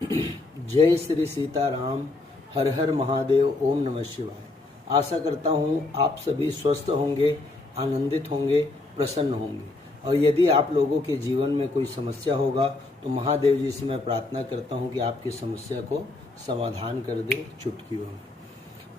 जय श्री सीताराम। हर हर महादेव। ओम नमः शिवाय। आशा करता हूँ आप सभी स्वस्थ होंगे, आनंदित होंगे, प्रसन्न होंगे। और यदि आप लोगों के जीवन में कोई समस्या होगा तो महादेव जी से मैं प्रार्थना करता हूँ कि आपकी समस्या को समाधान कर दे चुटकियों में।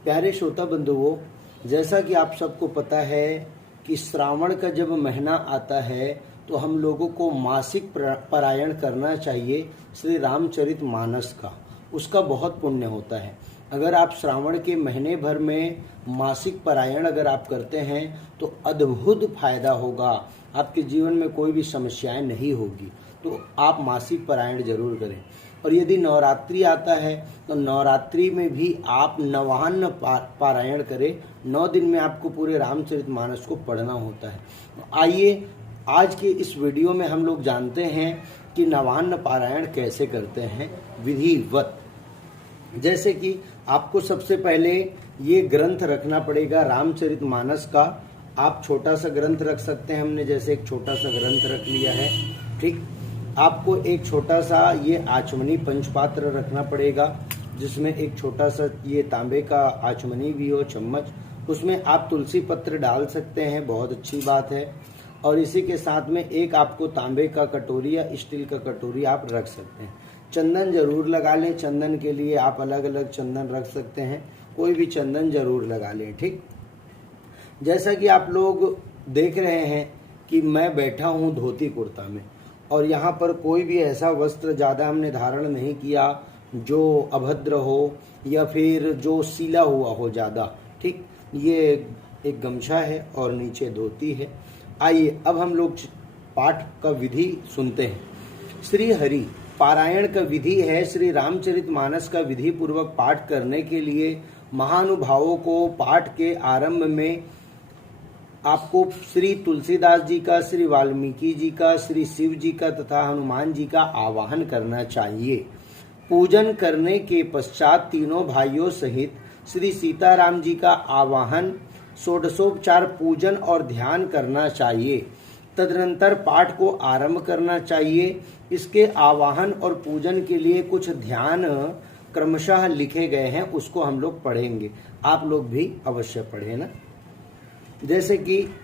प्यारे श्रोता बंधुओं, जैसा कि आप सबको पता है कि श्रावण का जब महीना आता है तो हम लोगों को मासिक पारायण करना चाहिए श्री रामचरित मानस का। उसका बहुत पुण्य होता है। अगर आप श्रावण के महीने भर में मासिक पारायण अगर आप करते हैं तो अद्भुत फायदा होगा। आपके जीवन में कोई भी समस्याएं नहीं होगी। तो आप मासिक पारायण जरूर करें। और यदि नवरात्रि आता है तो नवरात्रि में भी आप नवान्न पारायण करें। 9 दिन में आपको पूरे रामचरित मानस को पढ़ना होता है। आइए आज के इस वीडियो में हम लोग जानते हैं कि नवान्न पारायण कैसे करते हैं विधिवत। जैसे कि आपको सबसे पहले ये ग्रंथ रखना पड़ेगा रामचरित मानस का। आप छोटा सा ग्रंथ रख सकते हैं। हमने जैसे एक छोटा सा ग्रंथ रख लिया है, ठीक। आपको एक छोटा सा ये आचमनी पंचपात्र रखना पड़ेगा, जिसमें एक छोटा सा ये तांबे का आचमनी भी हो, चम्मच। उसमें आप तुलसी पत्र डाल सकते हैं, बहुत अच्छी बात है। और इसी के साथ में एक आपको तांबे का कटोरी या स्टील का कटोरी आप रख सकते हैं। चंदन जरूर लगा लें। चंदन के लिए आप अलग अलग चंदन रख सकते हैं, कोई भी चंदन जरूर लगा लें, ठीक। जैसा कि आप लोग देख रहे हैं कि मैं बैठा हूं धोती कुर्ता में, और यहाँ पर कोई भी ऐसा वस्त्र ज़्यादा हमने धारण नहीं किया जो अभद्र हो या फिर जो सीला हुआ हो ज़्यादा, ठीक। ये एक गमछा है और नीचे धोती है। आइए अब हम लोग पाठ का विधि सुनते हैं। श्री हरि पारायण का विधि है। श्री रामचरित मानस का विधि पूर्वक पाठ करने के लिए महानुभावों को पाठ के आरंभ में आपको श्री तुलसीदास जी का, श्री वाल्मीकि जी का, श्री शिव जी का तथा हनुमान जी का आवाहन करना चाहिए। पूजन करने के पश्चात तीनों भाइयों सहित श्री सीताराम जी का आवाहन, षोडशोपचार पूजन और ध्यान करना चाहिए। तदनंतर पाठ को आरंभ करना चाहिए। इसके आवाहन और पूजन के लिए कुछ ध्यान क्रमशः लिखे गए हैं, उसको हम लोग पढ़ेंगे। आप लोग भी अवश्य पढ़ें ना। जैसे कि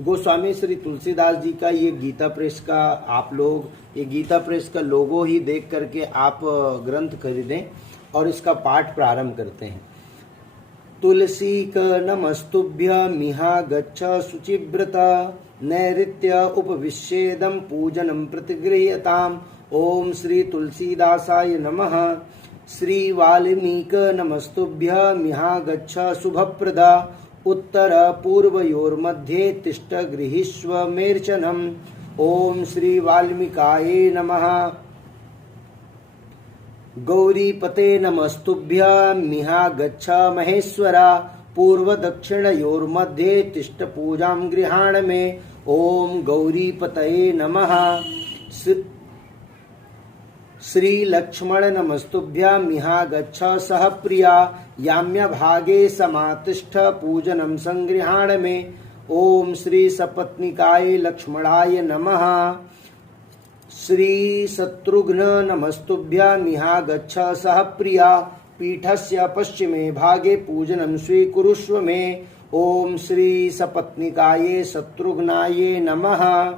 गोस्वामी श्री तुलसीदास जी का ये गीता प्रेस का, आप लोग ये गीता प्रेस का लोगो ही देख करके आप ग्रंथ खरीदें और इसका पाठ प्रारंभ करते हैं। तुलसी क नमस्तुभ्य मिहा गच्छ शुचिव्रत नैऋत्य उपविश्येदं पूजनं प्रतिगृह्यताम्। ओम श्री तुलसीदासाय नमः। श्री वाल्मीक नमस्तुभ्य मिहा गच्छ शुभप्रदा उत्तर पूर्वयोर्मध्ये तिष्ठ गृहीष्व मेर्चनम्। ओम श्री वाल्मीकाय नमः। गौरीपते नमस्तुभ्य मिहा गच्छ महेश्वरा पूर्व दक्षिणयोर्मध्ये तिष्ठ पूजां गृहाण मे। ओम गौरीपतये नमः। श्री लक्ष्मण नमस्तुभ्य मिहा गच्छ सह प्रिया याम्य भागे समातिष्ठ पूजनं संगृहाण मे। ओम श्री सपत्निकाय लक्ष्मणाय नमः। श्री शत्रुघ्न नमस्तुभ्य मिहा गच्छ सह प्रिया पीठस्य पश्चिमे भागे पूजनं स्वीकुरुष्व मे। ओम श्री सपत्निकाये शत्रुघ्नाय नमः।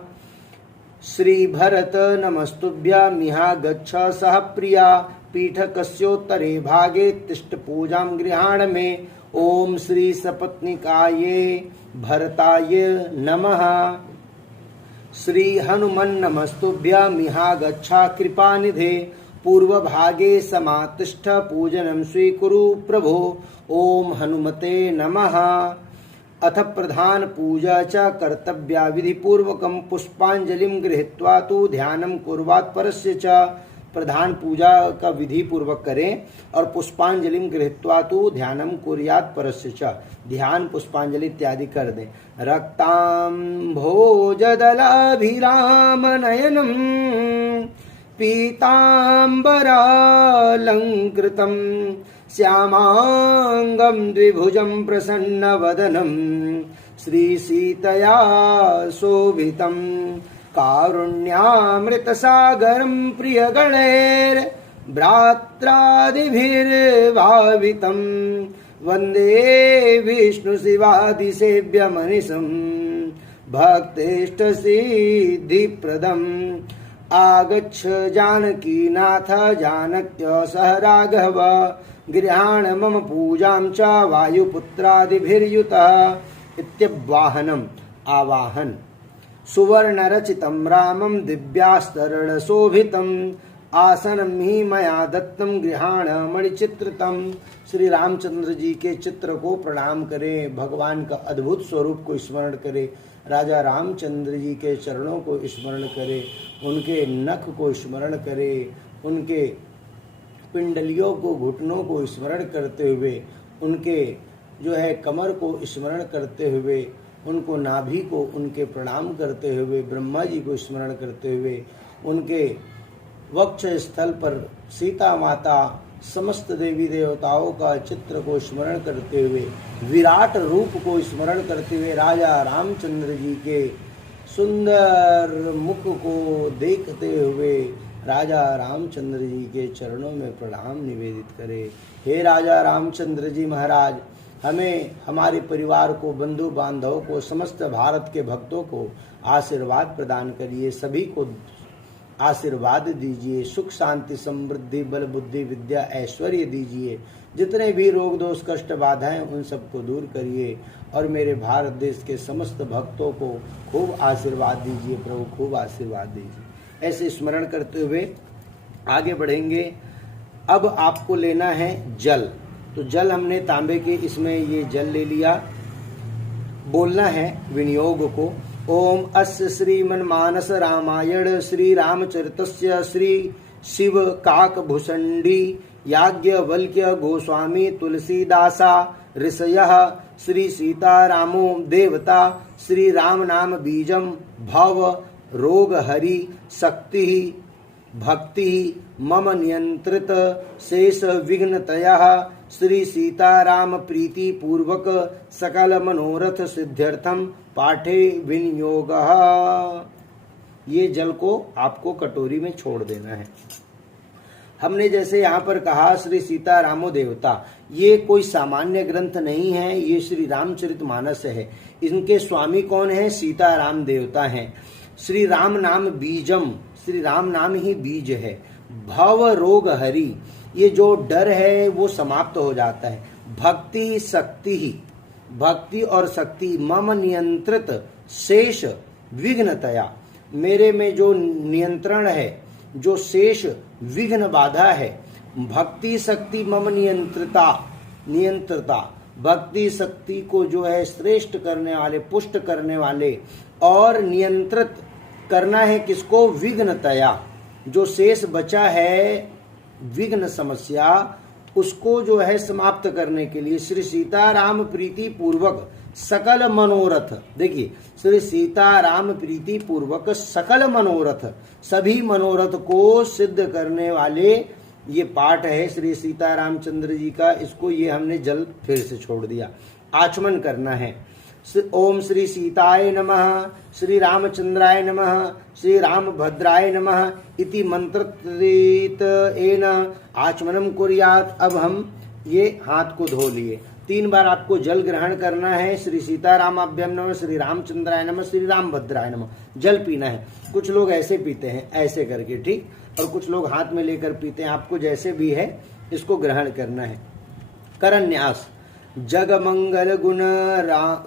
श्री भरत नमस्तुभ्य मिहा गच्छ सह प्रिया पीठकस्योत्तरे भागे तिष्ठ पूजां गृहाण मे। ओम श्री सपत्निकाये भरताय नमः। श्री हनुमन् नमस्तुभ्य मिहा गच्छा कृपानिधे पूर्व भागे समातिष्ठ पूजनं स्वीकुरु प्रभो। ओम हनुमते नमः। अथ प्रधान पूजा च कर्तव्या विधि पूर्वकं पुष्पांजलिं गृहीत्वा तु ध्यानं कुर्वात् परस्य च। प्रधान पूजा का विधि पूर्वक करें और पुष्पांजलिं गृहीत्वा तु ध्यानं कुर्यात् परस्य च। ध्यान पुष्पांजलि इत्यादि कर दें। रक्तांभोजदलाभिराम नयनं पीतांबरालंकृतं श्यामांगं द्विभुजं प्रसन्नवदनं श्री सीतया शोभितं कारुण्यामृतसागरं प्रियगणैर्भ्रात्रादिभिर्भावितं वन्दे विष्णुशिवादिसेव्यमनिशं भक्तेष्टसिद्धिप्रदम् आगच्छ जानकीनाथ जानक्य सह राघव गृहाण मम पूजां च वायुपुत्रादिभिर्युतः इत्यवाहनम् आवाहन सुवर्णरचितं रामं दिव्यास्तरणशोभितम् आसनं हि मया दत्तं गृहाण मणिचित्रतम। श्री रामचंद्र जी के चित्र को प्रणाम करें, भगवान का अद्भुत स्वरूप को स्मरण करें, राजा रामचंद्र जी के चरणों को स्मरण करें, उनके नख को स्मरण करें, उनके पिंडलियों को घुटनों को स्मरण करते हुए, उनके जो है कमर को स्मरण करते हुए, उनको नाभि को उनके प्रणाम करते हुए, ब्रह्मा जी को स्मरण करते हुए, उनके वक्ष स्थल पर सीता माता समस्त देवी देवताओं का चित्र को स्मरण करते हुए, विराट रूप को स्मरण करते हुए राजा रामचंद्र जी के सुंदर मुख को देखते हुए राजा रामचंद्र जी के चरणों में प्रणाम निवेदित करें। हे राजा रामचंद्र जी महाराज, हमें, हमारे परिवार को, बंधु बांधवों को, समस्त भारत के भक्तों को आशीर्वाद प्रदान करिए, सभी को आशीर्वाद दीजिए, सुख शांति समृद्धि बल बुद्धि विद्या ऐश्वर्य दीजिए, जितने भी रोग दोष कष्ट बाधाएं उन सबको दूर करिए और मेरे भारत देश के समस्त भक्तों को खूब आशीर्वाद दीजिए प्रभु, खूब आशीर्वाद दीजिए। ऐसे स्मरण करते हुए आगे बढ़ेंगे। अब आपको लेना है जल, तो जल हमने तांबे के इसमें ये जल ले लिया, बोलना है विनियोग को। ओम अस्य श्रीमन्मानस रामायण श्री रामचरितस्य श्री शिव काकभूषण्डी याज्ञवल्क्य गोस्वामी तुलसीदासा ऋषयः श्री सीतारामो देवता श्री राम नाम बीजम भव रोग हरि शक्ति भक्ति मम नियंत्रित शेष विघ्नतयः श्री सीताराम प्रीति पूर्वक सकल मनोरथ सिद्ध्यर्थम पाठे विनियोगः। ये जल को आपको कटोरी में छोड़ देना है। हमने जैसे यहाँ पर कहा श्री सीतारामो देवता, ये कोई सामान्य ग्रंथ नहीं है, ये श्री रामचरितमानस है। इनके स्वामी कौन है? सीताराम देवता हैं। श्री राम नाम बीजम, श्री राम नाम ही बीज है। भव रोग हरि, ये जो डर है वो समाप्त हो जाता है। भक्ति शक्ति ही, भक्ति और शक्ति मम नियंत्रित शेष विघ्नतया, मेरे में जो नियंत्रण है, जो शेष विघ्न बाधा है। भक्ति शक्ति मम नियंत्रता, भक्ति शक्ति को जो है श्रेष्ठ करने वाले, पुष्ट करने वाले और नियंत्रित करना है किसको? विघ्नतया, जो शेष बचा है विघ्न समस्या, उसको जो है समाप्त करने के लिए श्री सीताराम प्रीति पूर्वक सकल मनोरथ, देखिए श्री सीताराम प्रीति पूर्वक सकल मनोरथ, सभी मनोरथ को सिद्ध करने वाले ये पाठ है श्री सीतारामचंद्र जी का। इसको ये हमने जल फिर से छोड़ दिया, आचमन करना है। ओम श्री सीताय नमः, श्री रामचंद्राय नमः, श्री रामभद्राय नमः इति मंत्रित एन आचमनम कुर्यात्। अब हम ये हाथ को धो लिए, 3 बार आपको जल ग्रहण करना है। श्री सीतारामाभ्याम नमः, श्री रामचंद्राय नमः, श्री रामभद्राय नमः, जल पीना है। कुछ लोग ऐसे पीते हैं, ऐसे करके, ठीक, और कुछ लोग हाथ में लेकर पीते हैं। आपको जैसे भी है इसको ग्रहण करना है। करन्यास, जग मंगल गुण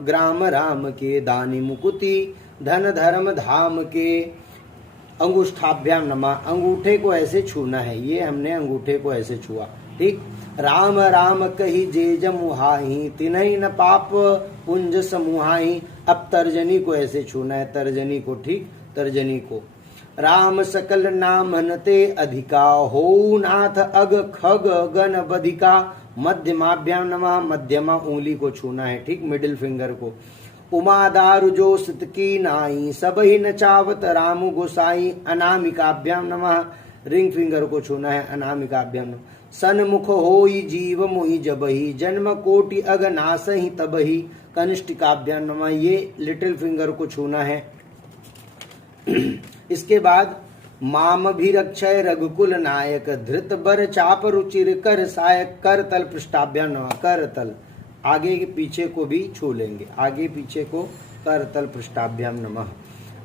ग्राम राम के, दानी मुकुति धन धर्म धाम के। अंगुष्ठाभ्याम नमः, अंगूठे को ऐसे छूना है, ये हमने अंगूठे को ऐसे छुआ, ठीक। राम राम कही जे जमुहाही, तिन्हि न पाप पुंज समूहाही। अब तर्जनी को ऐसे छूना है, तर्जनी को, ठीक, तर्जनी को। राम सकल नाम हनते अधिका, हो नाथ अग खग गण बधिका। मध्यमाभ्याम नमः, मध्यमा उंगली को छूना है, ठीक, मिडिल फिंगर को। उमा दारु जो सित की नाई, सब ही नचावत राम गोसाई। अनामिकाभ्याम नमः, रिंग फिंगर को छूना है, अनामिकाभ्याम नमः। सन्मुख होई जीव मोहि जबहि, जन्म कोटि अग नासहि तबहि। कनिष्ठिकाभ्याम नमः, ये लिटिल फिंगर को छूना है। इसके बाद माम भी रक्षय रघुकुल नायक धृत बर चाप रुचिर कर सायक कर तल पृष्ठाभ्याम नमः। कर तल आगे के पीछे को भी छू लेंगे, आगे पीछे को कर तल पृष्ठाभ्याम नमः।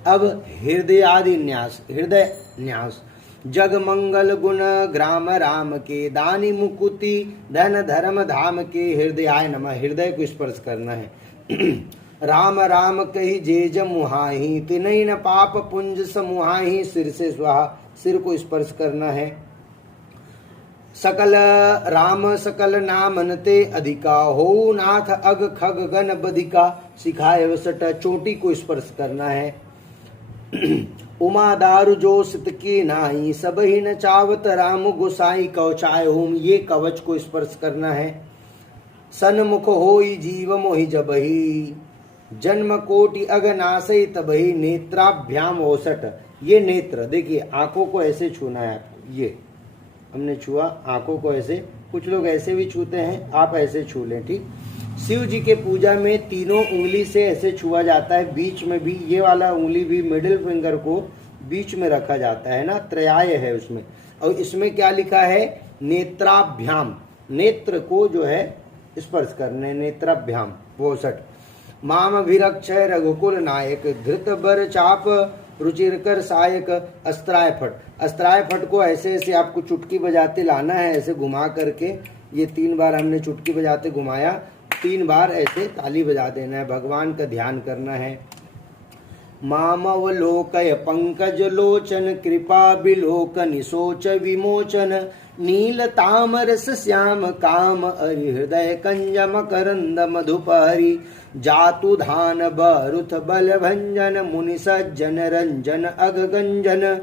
अब हृदय आदि न्यास, हृदय न्यास जग मंगल गुण ग्राम राम के दानी मुकुति धन धर्म धाम के हृदयाय नमः। हृदय को स्पर्श करना है। राम राम कही जे जमुहाही तिनई न पाप पुंज समुहाही। सिर से स्वाहा, सिर को स्पर्श करना है। सकल राम सकल नामनते अधिका हो नाथ अग खग गण बधिका। सिखाए वसट चोटी को स्पर्श करना है। उमा दारु जो सित की नाई सब ही न चावत राम गोसाई कवचाय होम। ये कवच को स्पर्श करना है। सन्मुख होई जीव मोहि जबही जन्म कोटि अगनासई तबही नेत्राभ्याम ओसट। ये नेत्र देखिए, आंखों को ऐसे छूना है आपको। ये हमने छुआ, आंखों को ऐसे, कुछ लोग ऐसे भी छूते हैं, आप ऐसे छू लें, ठीक। शिव जी के पूजा में तीनों उंगली से ऐसे छुआ जाता है, बीच में भी ये वाला उंगली भी, मिडिल फिंगर को बीच में रखा जाता है ना, त्रयाय है उसमें। और इसमें क्या लिखा है, नेत्राभ्याम, नेत्र को जो है स्पर्श करने, नेत्राभ्याम वो सट। माम अभिरक्षय रघुकुल नायक धृत बर चाप रुचिरकर सायक। अस्त्राय फट, अस्त्राय फट को ऐसे ऐसे आपको चुटकी बजाते लाना है, ऐसे घुमा करके। ये 3 बार हमने चुटकी बजाते घुमाया, 3 बार ऐसे ताली बजा देना है, भगवान का ध्यान करना है। मामवलोकय पंकज लोचन कृपा बिलोक निशोच विमोचन। नील तामरस श्याम काम हरि हृदय कंज मकरंद मधुपहरी। जातु धान बरुथ बल भंजन मुनि सज्जन रंजन अग गंजन।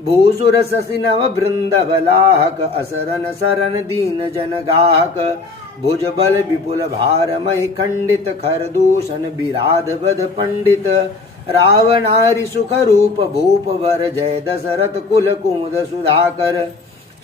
भूसुर शशि नव बृंद बलाहक असरन सरन दीन जन गाहक। भुज बल विपुल भार महि खंडित खरदूषण विराध बध पंडित। रावणारि सुख रूप भूप वर जय दशरथ कुल कुमुद सुधाकर।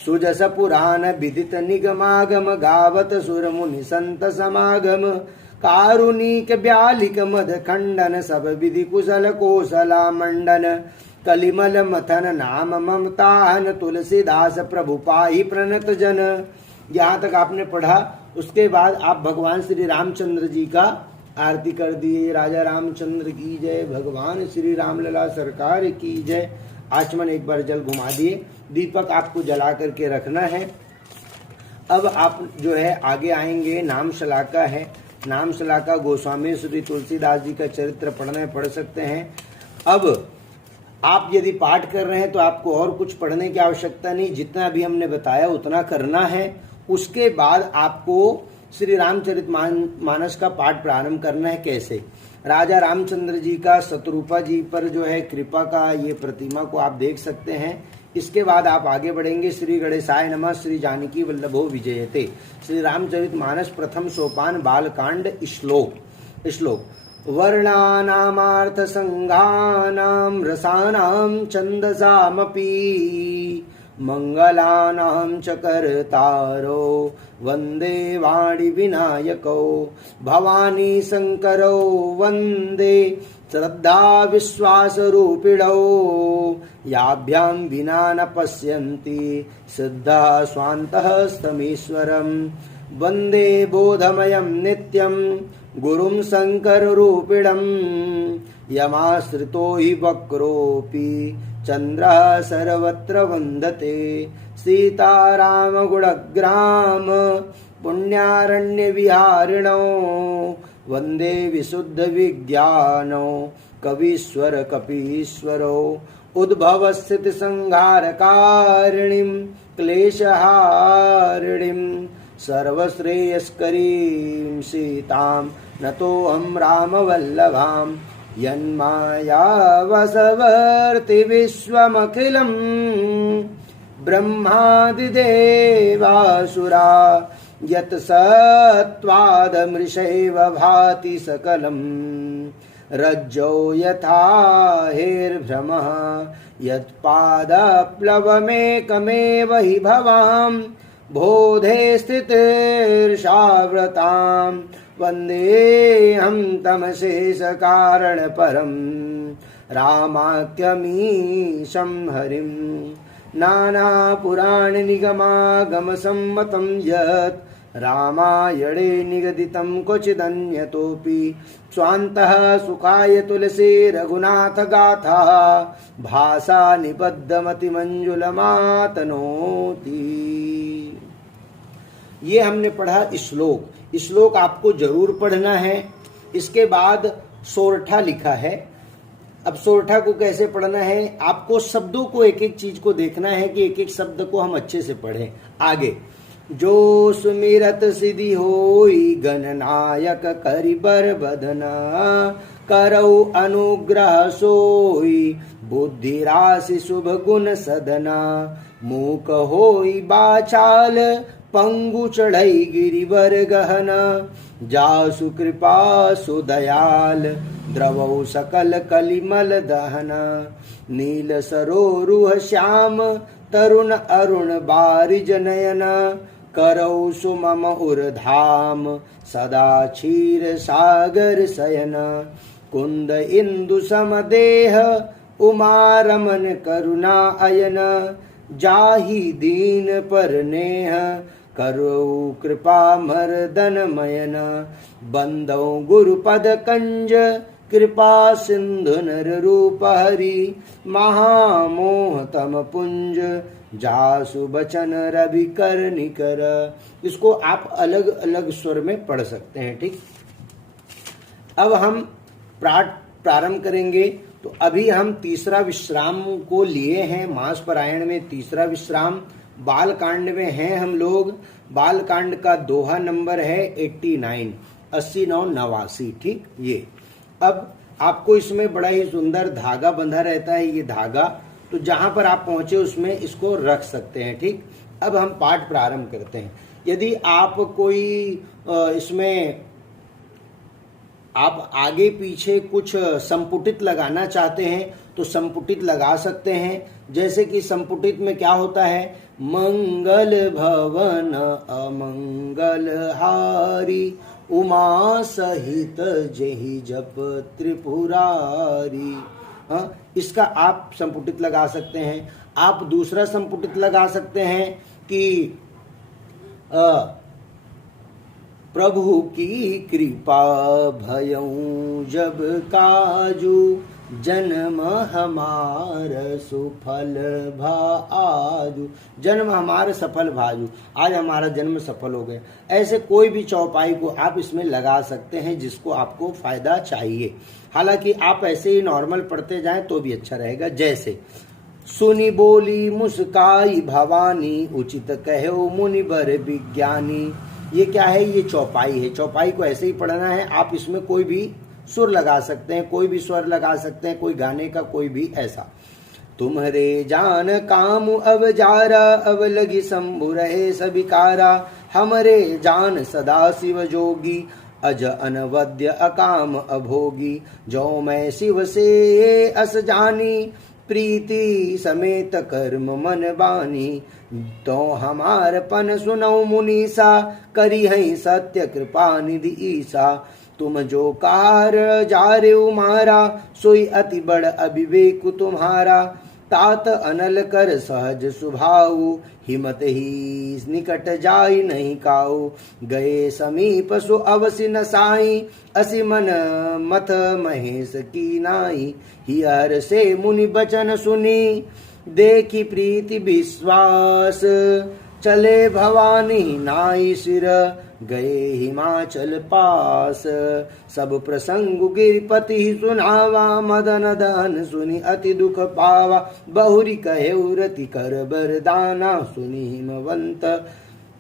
सुजस पुराण विदित निगमागम गावत सुर मुनि संत समागम। कारुणिक ब्यालिक मद खंडन सब विधि कुशल कोसला मंडन। कलिमल मथन नाम ममताहन तुलसीदास प्रभु पाहि प्रणत जन। यहाँ तक आपने पढ़ा। उसके बाद आप भगवान श्री रामचंद्र जी का आरती कर दिए। राजा रामचंद्र की जय, भगवान श्री रामलला सरकार की जय। आचमन एक बार जल घुमा दिए। दीपक आपको जला करके रखना है। अब आप जो है आगे आएंगे, नाम शलाका है। नाम शलाका गोस्वामी श्री तुलसीदास जी का चरित्र पढ़ने पढ़ सकते हैं। अब आप यदि पाठ कर रहे हैं तो आपको और कुछ पढ़ने की आवश्यकता नहीं, जितना भी हमने बताया उतना करना है। उसके बाद आपको श्री रामचरित मानस का पाठ प्रारंभ करना है। कैसे? राजा रामचंद्र जी का शत्रुपा जी पर जो है कृपा का ये प्रतिमा को आप देख सकते हैं। इसके बाद आप आगे बढ़ेंगे। श्री गणेशाय नमः, श्री जानकी वल्लभो विजयते। श्री रामचरित मानस प्रथम सोपान बालकांड श्लोक। वर्णानामार्थ संघानां रसानां छन्दसामपि। मंगलानां च कर्तारो वंदे वाणी विनायको। भवानी शंकरो वंदे श्रद्धा विश्वास रूपिणो। याभ्यां विना न पश्यन्ति सिद्धा स्वान्तः स्तमीश्वरम्। वंदे बोधमयं नित्यं गुरुं शंकर रूपिणम्। यमाश्रितो हि वक्रोऽपि चंद्रः सर्वत्र वंदते। सीताराम गुणग्राम पुण्यारण्य विहारिणो। वंदे विशुद्ध विज्ञानो कवीश्वर कपीश्वरो। उद्भव स्थिति संहारकारिणीं क्लेशहारिणीं। सर्वश्रेयस्करीं सीतां नतोऽहं रामवल्लभां। यन्माया वसवर्ति विश्वमखिलं। ब्रह्मादिदेवासुरा यत् सत्त्वादमृषैव भाति सकलं। रज्जो यथा हेर्भ्रमः यत्पादप्लवमेकमेव हि भवां। बोधे स्थितिर्षाव्रतां वन्देऽहं तमशेष कारण परम्। रामाख्यमीशं हरिं नानापुराणनिगमागमसम्मतं यत् रामायणे निगदितं क्वचिदन्यतोऽपि स्वान्तः सुखाय तुलसी रघुनाथ गाथा भाषा निबद्धमतिमञ्जुलमातनोति। ये हमने पढ़ा श्लोक। श्लोक आपको जरूर पढ़ना है। इसके बाद सोरठा लिखा है। अब सोरठा को कैसे पढ़ना है, आपको शब्दों को एक एक चीज को देखना है कि एक एक शब्द को हम अच्छे से पढ़ें। आगे जो सुमिरत सिद्धि होई गणनायक करिबर बदना करौ अनुग्रह सोई बुद्धि राशि शुभ गुण सदना मूक होई बाचाल पंगु चढ़ई गिरिवर गहना जासु कृपा सुदयाल द्रवौ सकल कलिमल दहना नील सरोरुह श्याम तरुण अरुण बारिज नयन करौ सुमम उर्धाम सदा क्षीर सागर शयन कुंद इंदु समदेह उमा रमन करुणा अयन जाहि दीन पर नेह करो कृपा मर्दन मयन बंदौ गुरुपद कंज कृपा सिंधु नर रूप हरि महामोह तम पुंज जासु बचन रवि कर निकर। इसको आप अलग अलग स्वर में पढ़ सकते हैं। ठीक, अब हम पाठ प्रारंभ करेंगे। तो अभी हम तीसरा विश्राम को लिए हैं। मास पारायण में तीसरा विश्राम बाल कांड में हैं हम लोग। बाल कांड का दोहा नंबर है 89, 89। ठीक, ये अब आपको इसमें बड़ा ही सुंदर धागा बंधा रहता है। ये धागा तो जहां पर आप पहुंचे उसमें इसको रख सकते हैं। ठीक, अब हम पाठ प्रारंभ करते हैं। यदि आप कोई इसमें आप आगे पीछे कुछ संपुटित लगाना चाहते हैं तो संपुटित लगा सकते हैं। जैसे कि संपुटित में क्या होता है, मंगल भवन अमंगल हारी उमा सहित जेहि जप त्रिपुरारी। इसका आप संपुटित लगा सकते हैं। आप दूसरा संपुटित लगा सकते हैं कि प्रभु की कृपा भयऊं जब काजू जन्म हमार सुफल भाजू। जन्म हमारा सफल भाजू, आज हमारा जन्म सफल हो गया। ऐसे कोई भी चौपाई को आप इसमें लगा सकते हैं जिसको आपको फायदा चाहिए। हालांकि आप ऐसे ही नॉर्मल पढ़ते जाएं तो भी अच्छा रहेगा। जैसे सुनी बोली मुस्काई भवानी उचित कहो मुनि बर विज्ञानी। ये क्या है, ये चौपाई है। चौपाई को ऐसे ही पढ़ना है। आप इसमें कोई भी सुर लगा सकते हैं, कोई भी स्वर लगा सकते हैं, कोई गाने का कोई भी ऐसा। तुम्हारे जान काम अब जारा अब लगी शंभु रहे सबिकारा हमरे जान सदा शिव जोगी अज अनवद्य अकाम अभोगी जो मैं शिव से अस जानी प्रीति समेत कर्म मन बानी तो हमार पन सुनौ मुनीसा करी है सत्य कृपा निधि ईसा तुम जो कार जारे उमारा सोई अति बड़ अविवेक तुम्हारा तात अनल कर सहज सुभाऊ हिमत ही निकट जाई नहीं काऊ गए समीप सु अवसि न साई असि मन मथ महेश की नाई हियर से मुनि बचन सुनी देखी प्रीति विश्वास चले भवानी नाई सिर गए हिमाचल पास सब प्रसंग गिरिपति सुनावा मदन दहन सुनी अति दुख पावा बहुरी कहे रति कर बरदाना सुनी हिमवंत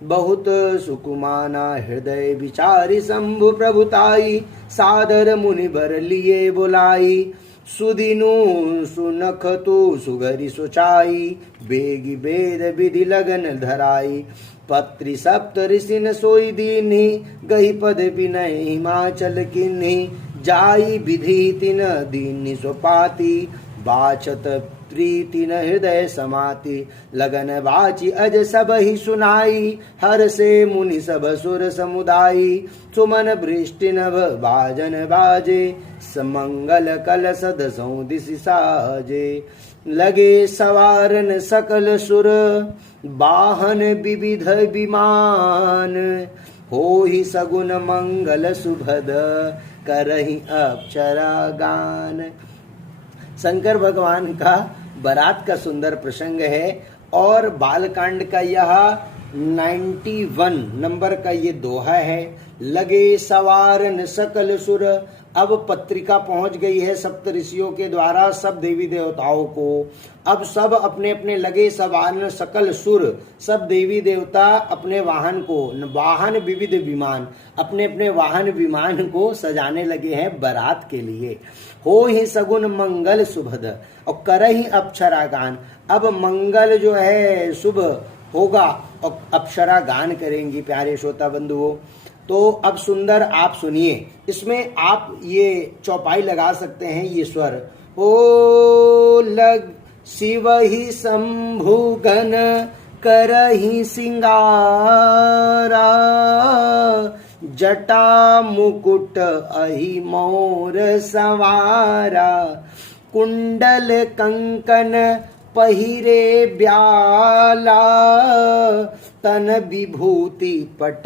बहुत सुकुमाना हृदय विचारी शंभु प्रभुताई सादर मुनि बर लिए बुलाई सुदिनु सुनख तू सुगरी सुचाई बेगी बेद विधि लगन धराई पत्री सप्त ऋषिन सोई दीनी गही पद विनय हिमाचल किन्ही जाई विधि तिन दीनी सोपाती बाचत प्रीति न हृदय समाति, लगन बाची अज सब ही सुनाई, हर से मुनि सब सुर समुदायी, सुमन वृष्टि नभ बाजन बाजे, समंगल कलश दसों दिस साजे, लगे सवारन सकल सुर, वाहन विविध विमान, हो ही सगुन मंगल सुभद, करहि अप्सरा गान। शंकर भगवान का बारात का सुंदर प्रसंग है और बालकांड का यह 91 नंबर का ये दोहा है। लगे सवारन सकल सुर, अब पत्रिका पहुंच गई है सप्त ऋषियों के द्वारा सब देवी देवताओं को। अब सब अपने अपने लगे सवारन सकल सुर, सब देवी देवता अपने वाहन को, वाहन विविध विमान, अपने अपने वाहन विमान को सजाने लगे हैं बारात के लिए। हो ही सगुन मंगल सुभद और करहि अप्सरा गान, अब मंगल जो है शुभ होगा और अप्सरा गान करेंगी। प्यारे श्रोता बंधुओं, तो अब सुंदर आप सुनिए, इसमें आप ये चौपाई लगा सकते हैं, ये स्वर ओ लग शिव ही शंभु गण करहि सिंगारा, जटा मुकुट अहि मोर सवारा, कुंडल कंकन पहिरे ब्याला, तन विभूति पट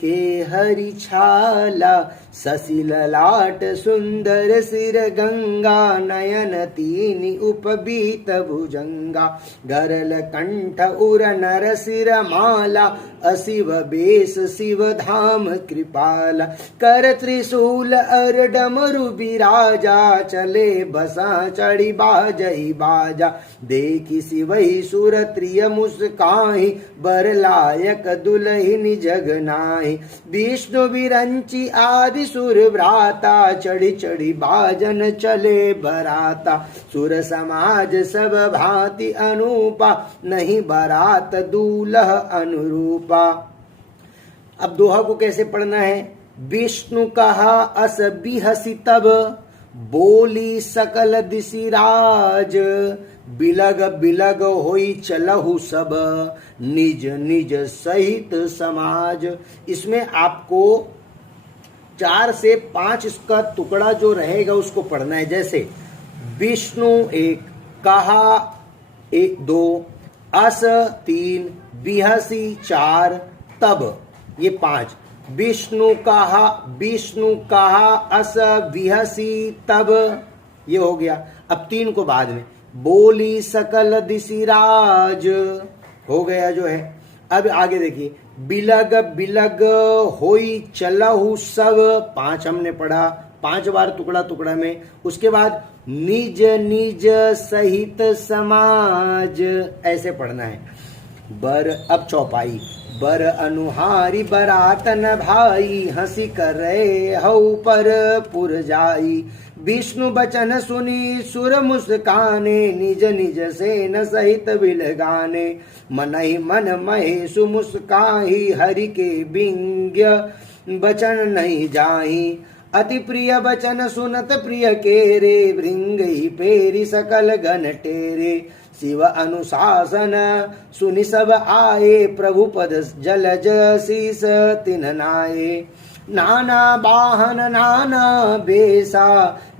के हरि छाला, शशि ललाट सुंदर सिर गंगा, नयन तीन उपबीत भुजंगा, गरल कंठ उर नर सिर माला, अशिव बेस शिव धाम कृपाला, कर त्रिशूल अर डमरु बिराजा, चले बसा चढ़ी बाजही बाजा, देखी शिवहि सुर त्रिय मुस्काहि, बर लायक दुलहिन जगनाहि, विष्णु विरंची आदि सुर व्राता, चढ़ी चढ़ी बाजन चले बराता, सुर समाज सब भांति अनूपा, नहीं बरात दूल्ह अनुरूपा। अब दोहा को कैसे पढ़ना है? विष्णु कहा अस बिहसी तब, बोली सकल दिशि राज, बिलग बिलग होई चलहु सब, निज निज सहित समाज। इसमें आपको 4 से 5 इसका टुकड़ा जो रहेगा उसको पढ़ना है। जैसे विष्णु 1, कहा 1 2, अस 3, बिहसी 4, तब ये 5। विष्णु कहा अस बिहसी तब, ये हो गया। अब 3 को बाद में, बोली सकल दिशि राज, हो गया जो है। अब आगे देखिए, बिलग बिलग होई चलहु सब, 5 हमने पढ़ा 5 बार टुकड़ा टुकड़ा में। उसके बाद निज निज सहित समाज, ऐसे पढ़ना है। बर, अब चौपाई, बर अनुहारी बरातन भाई, हंसी करे हऊ पर पुर जाई, विष्णु बचन सुनी सुर मुस्काने, निज निज सेन सहित बिलगाने, मनहि मन महेशु मुस्काही, हरि के बिंग्य बचन नहीं जाही, अति प्रिय बचन सुनत प्रिय के रे, भृंगि पेरी सकल गण टेरे, शिव अनुशासन सुनि सब आए, प्रभु पद जलज शीस तिन्ह नाये, नाना वाहन नाना बेसा,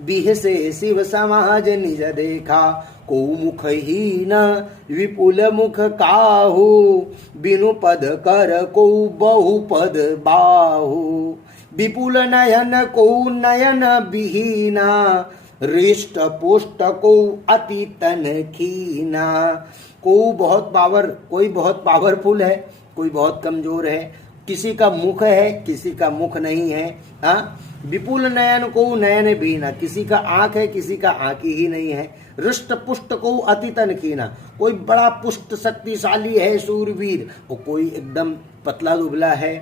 बिहसे शिव समाज निज देखा, को मुख हीन विपुल मुख काहू, बिनु पद कर को बहु पद बाहू, विपुल नयन को नयन विहीना, रिष्ट पुष्ट को अति तन कीना। को बहुत कोई बहुत पावरफुल है, कोई बहुत कमजोर है, किसी का मुख है किसी का मुख नहीं है। हाँ, विपुल नयन को नयन बीना, किसी का आंख है किसी का आंख ही नहीं है। रिष्ट पुष्ट को अति तन कीना, कोई बड़ा पुष्ट शक्तिशाली है सूरवीर, और कोई एकदम पतला दुबला है।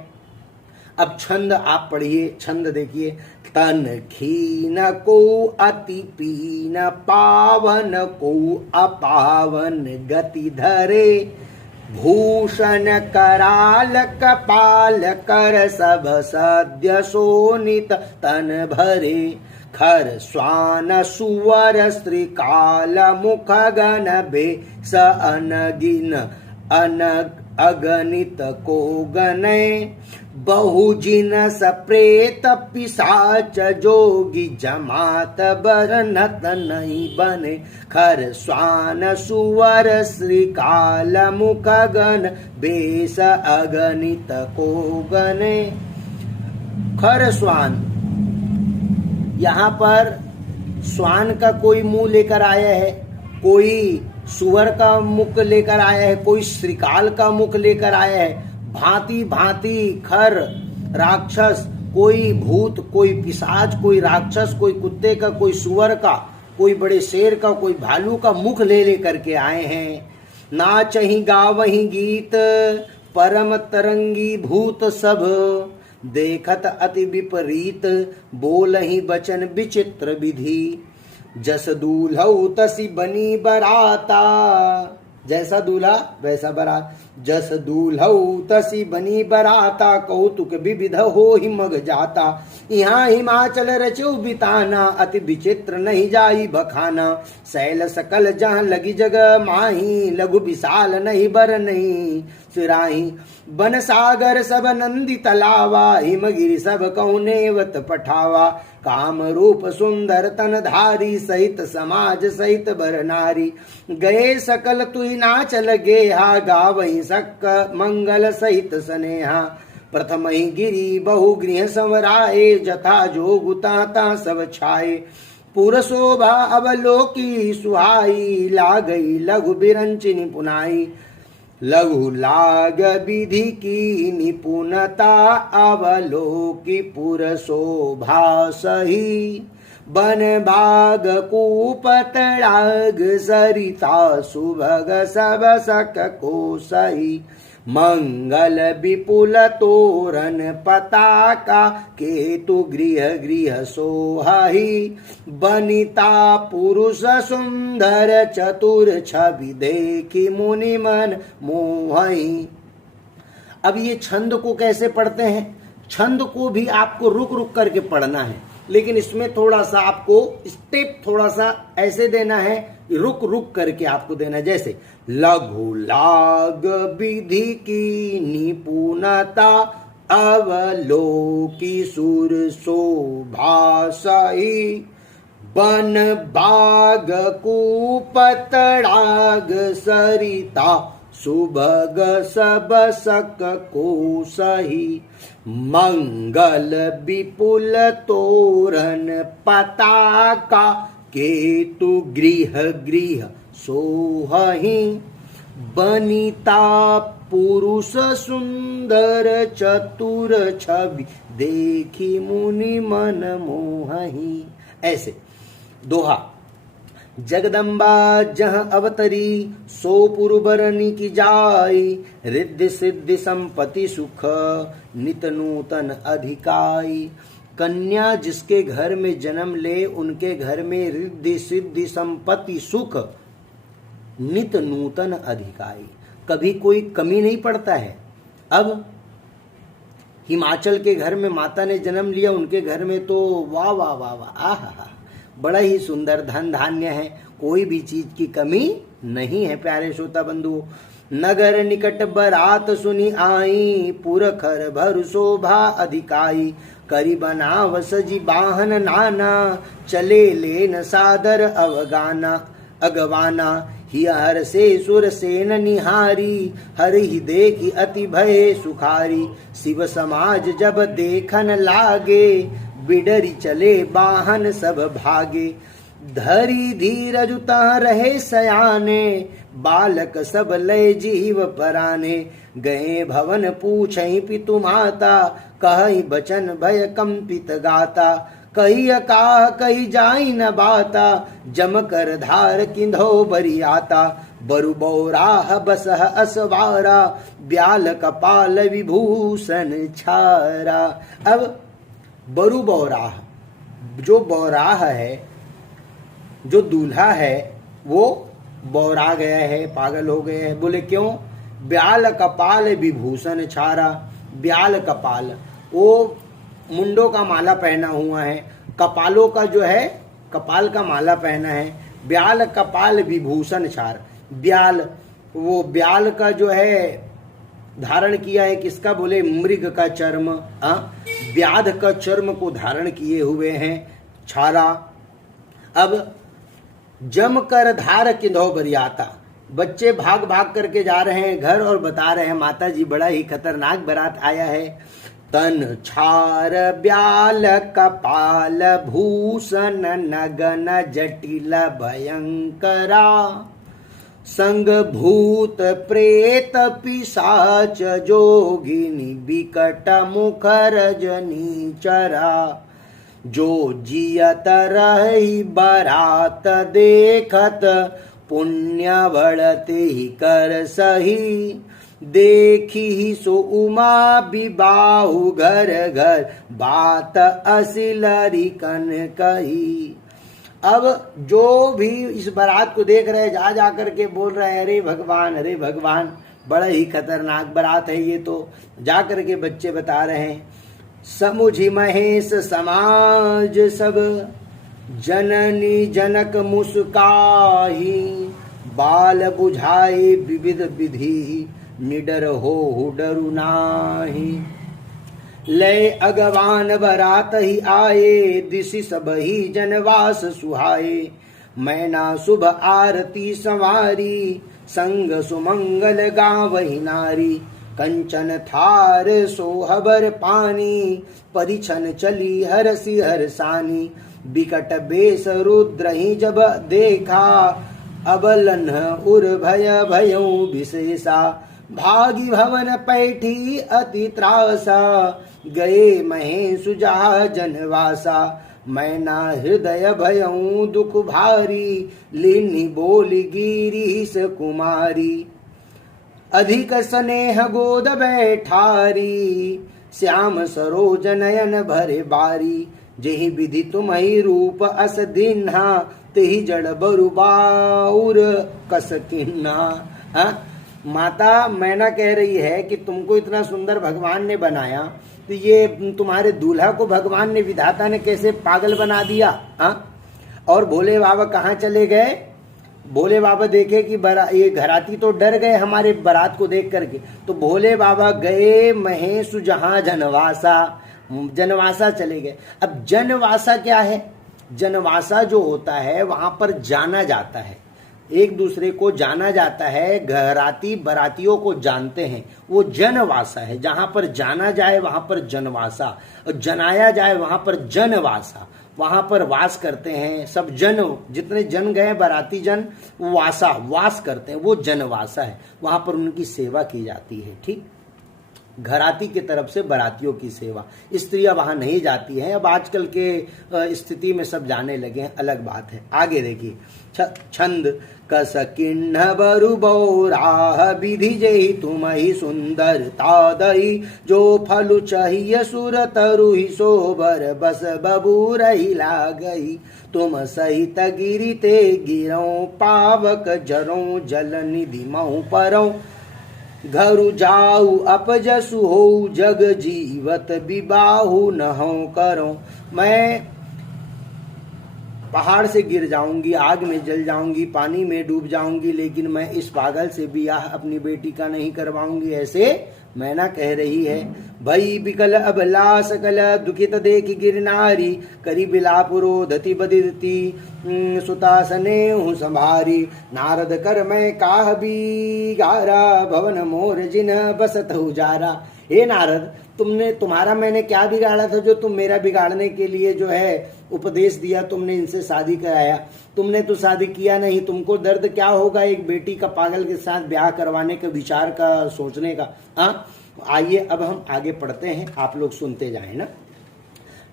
अब छंद आप पढ़िए, छंद देखिए, तन खीन को अति पीन, पावन को अपावन गति धरे, भूषण कराल कपाल कर सब सद्य शोणित तन भरे, खर स्वान सुवर स्त्री काल मुख गण भेष अनगिन अगणित को गणे बहुजिन सप्रेत पिशाच जोगी जमात बरनत नहीं बने खर स्वान सुवर श्री काल मुख गण भेष अगणित को गणे। खर स्वान, यहाँ पर स्वान का कोई मुंह लेकर आया है, कोई सुअर का मुख लेकर आया है, कोई श्रीकाल का मुख लेकर आया है। भांति भांति खर राक्षस, कोई भूत, कोई पिशाच, कोई राक्षस, कोई कुत्ते का, कोई सुअर का, कोई बड़े शेर का, कोई भालू का मुख ले लेकर के आए हैं। नाचहि गावहि गीत परम तरंगी भूत सब देखत अति विपरीत बोलहि बचन विचित्र विधि। जस दूल्हौ तसी बनी बराता, जैसा दूल्हा वैसा बरात। जस दूल्हौ तसी बनी बराता कौतुक विविध हो ही मग जाता। यहाँ हिमाचल रचो बिताना अति विचित्र नहीं जाई बखाना। शैल सकल जहाँ लगी जग माही लघु विशाल नहीं बर नहीं सिराही। बन सागर सब नंदी तलावा हिमगिरि सब कौनेवत पठावा। काम रूप सुंदर तन धारी सहित समाज सहित बर नारी। गए सकल तुई नाच लगे हा गावही सक मंगल सहित स्नेहा। प्रथम ही गिरी बहु गृह संवराए जथा जोगु ताता सब छाए। पुर शोभा अवलोकी सुहाई लागई लघु बिरंचिनी पुनाई। लघु लाग विधि की निपुणता अवलोकी पुर शोभा सही। बन बाग कूप तड़ाग सरिता सुभग सब सक को सही। मंगल विपुल तोरण पताका केतु गृह गृह सोहाही। बनिता पुरुष सुंदर चतुर छवि देखी मुनि मन मोहई। अब ये छंद को कैसे पढ़ते हैं? छंद को भी आपको रुक रुक करके पढ़ना है, लेकिन इसमें थोड़ा सा आपको स्टेप थोड़ा सा ऐसे देना है, रुक रुक करके आपको देना है। जैसे लघु लाग विधि की निपुणता अवलोकी सुर शोभा सही। बन बाग कूप तड़ाग सरिता सुभग सब सक को सही। मंगल विपुल तोरण पताका केतु गृह गृह सोहहि। बनिता पुरुष सुंदर चतुर छवि देखी मुनि मन मोहहि। ऐसे दोहा। जगदम्बा जह अवतरी सो पुरबरनी की जाई। रिद्धि सिद्धि संपत्ति सुख नित नूतन अधिकाई। कन्या जिसके घर में जन्म ले उनके घर में रिद्धि सिद्धि संपत्ति सुख नित नूतन अधिकाई, कभी कोई कमी नहीं पड़ता है। अब हिमाचल के घर में माता ने जन्म लिया, उनके घर में तो वाह वाह वाह वाह आहा, बड़ा ही सुंदर धन धान्य है, कोई भी चीज की कमी नहीं है। प्यारे श्रोता बंधु, नगर निकट बरात सुनी आई पुरखर भर शोभा अधिकाई। करी बनाव सजी बाहन नाना चले लेन सादर अवगाना अगवाना। ही हर से सुर सेन निहारी हर ही देखी अति भय सुखारी। शिव समाज जब देखन लागे बिडरी चले बाहन सब भागे। धरी धीरज उता रहे सयाने बालक सब लय जीव पराने। गए भवन पूछई पितु माता कहि बचन भय कंपित गाता। कही अकाह कही जाई न बाता जम कर धार किंधो बरियाता। बरु बौराह बसह असवारा ब्याल कपाल विभूषण छारा। अब बरु बौराह, जो बौराह है, जो दूल्हा है, वो बौरा गया है, पागल हो गया है। बोले क्यों? ब्याल कपाल विभूषण छारा। ब्याल कपाल, वो मुंडों का माला पहना हुआ है, कपालों का जो है कपाल का माला पहना है। ब्याल कपाल विभूषण छार, ब्याल वो ब्याल का जो है धारण किया है किसका, बोले मृग का चर्म, व्याध का चर्म को धारण किए हुए हैं। छारा, अब जम कर धार किंधो बरियाता, बच्चे भाग भाग करके जा रहे हैं घर और बता रहे हैं माता जी बड़ा ही खतरनाक बारात आया है। तन छार ब्याल कपाल भूषण नगन जटिल भयंकरा, संग भूत प्रेत पिशाच जोगिनी बिकट मुखर जनी चरा, जो जियत रही बरात देखत पुण्य बढ़ते ही कर सही, देखी ही सो उमा बिबाहु घर घर बात असिलरी कन कही। अब जो भी इस बारात को देख रहे जा जा करके बोल रहे हैं अरे भगवान बड़ा ही खतरनाक बारात है ये, तो जा करके बच्चे बता रहे हैं। समुझी महेश समाज सब जननी जनक मुस्काही, बाल बुझाए विविध विधि निडर हो डरु नाही, लय अगवान बरात ही आए दिशि सब ही जनवास सुहाए, मैना शुभ आरती संवारी संग सुमंगल गावही नारी, कंचन थार सोहबर पानी परिछन चली हरसी हरसानी, बिकट बेस रुद्र ही जब देखा अबलन उर भय भयो विशेषा, भागी भवन पैठी अति त्रासा गए महेश जहा जनवासा, मैना हृदय भयऊ दुख भारी लीनी बोली गिरीश कुमारी, अधिक स्नेह गोद बैठारी श्याम सरोज नयन भरे बारी, जेहि विधि तुम्हि रूप अस दिन्हा तेहि जड़ बरु बाउर कस किन्हा। माता मैना कह रही है कि तुमको इतना सुंदर भगवान ने बनाया तो ये तुम्हारे दूल्हा को भगवान ने विधाता ने कैसे पागल बना दिया। और भोले बाबा कहाँ चले गए, भोले बाबा देखे कि ये घराती तो डर गए हमारे बारात को देख करके, तो भोले बाबा गए महेश जहां जनवासा चले गए। अब जनवासा क्या है, जनवासा जो होता है वहां पर जाना जाता है, एक दूसरे को जाना जाता है, घराती बरातियों को जानते हैं, वो जनवासा है। जहां पर जाना जाए वहां पर जनवासा, और जनाया जाए वहां पर जनवासा, वहां पर वास करते हैं सब जन, जितने जन गए बाराती जन वास करते हैं, वो जनवासा है, वहां पर उनकी सेवा की जाती है। ठीक, घराती की तरफ से बारातियों की सेवा, स्त्रियां वहां नहीं जाती हैं। अब आजकल के स्थिति में सब जाने लगे हैं, अलग बात है। आगे देखिए, छंद कस किन्ह बरु बौराह विधि जेहि तुम ही सुंदर तादई, जो फलु चाहिए सुर तरु ही सोबर बस बबू रही लागई, तुम सहित गिरिते गिरौ पावक जरौ जल निधि महु परौ, घरु जाऊ अपजसु हो जग जीवत विबाहु नहु करो। मैं पहाड़ से गिर जाऊंगी, आग में जल जाऊंगी, पानी में डूब जाऊंगी, लेकिन मैं इस पागल से ब्याह अपनी बेटी का नहीं करवाऊंगी, ऐसे मैना कह रही है। भई बिकल अबला सकल दुखित देख गिरनारी, करी बिलाप रोधति बदिती सुतासने हूँ संभारी, नारद कर मैं काह बिगारा भवन मोर जिन बसत उजारा। हे नारद, तुम्हारा मैंने क्या बिगाड़ा था जो तुम मेरा बिगाड़ने के लिए जो है उपदेश दिया, तुमने इनसे शादी कराया, तुमने तो शादी किया नहीं, तुमको दर्द क्या होगा एक बेटी का पागल के साथ ब्याह करवाने के विचार का सोचने का। आइए अब हम आगे पढ़ते हैं, आप लोग सुनते जाएं ना।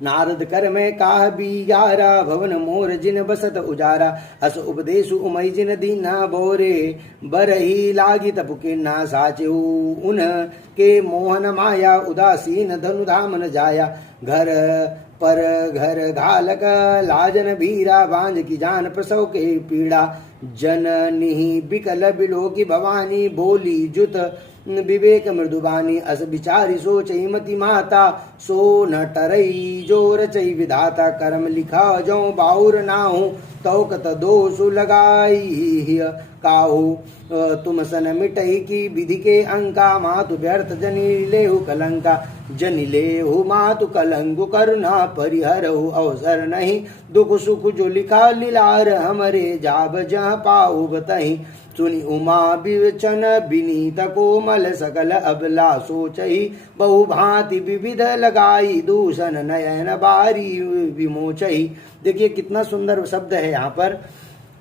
नारद कर मैं काह बिगारा भवन मोर जिन बसत उजारा, अस उपदेशु उमय जिन दीना बोरे, बरही लागी तपुकिन्ना साचेऊ उन के मोहन माया, उदासीन धनु धाम न जाया, घर पर घर घालक लाजन भीरा, बांझ की जान प्रसव के पीड़ा, जननी बिकल बिलो की भवानी, बोली जुत विवेक मृदुबानी अस विचारी सोचई मति माता सो न टरई जो रचई विधाता कर्म लिखा जो बाउर नाहू तो कत दोष लगाई काहू तुम सन मिटई की विधि के अंका मातु व्यर्थ जनी लेहु कलंका जनि लेहु मातु कलंकु करुणा परिहरहु अवसर नहीं दुख सुख जो लिखा लीलार हमरे जाब जहाँ पाऊ बतही सुनि उमा विवचन विनीत कोमल सकल अबला सोचही बहु भांति विविध लगाई दूषण नयन बारी विमोचही। देखिए कितना सुंदर शब्द है यहाँ पर,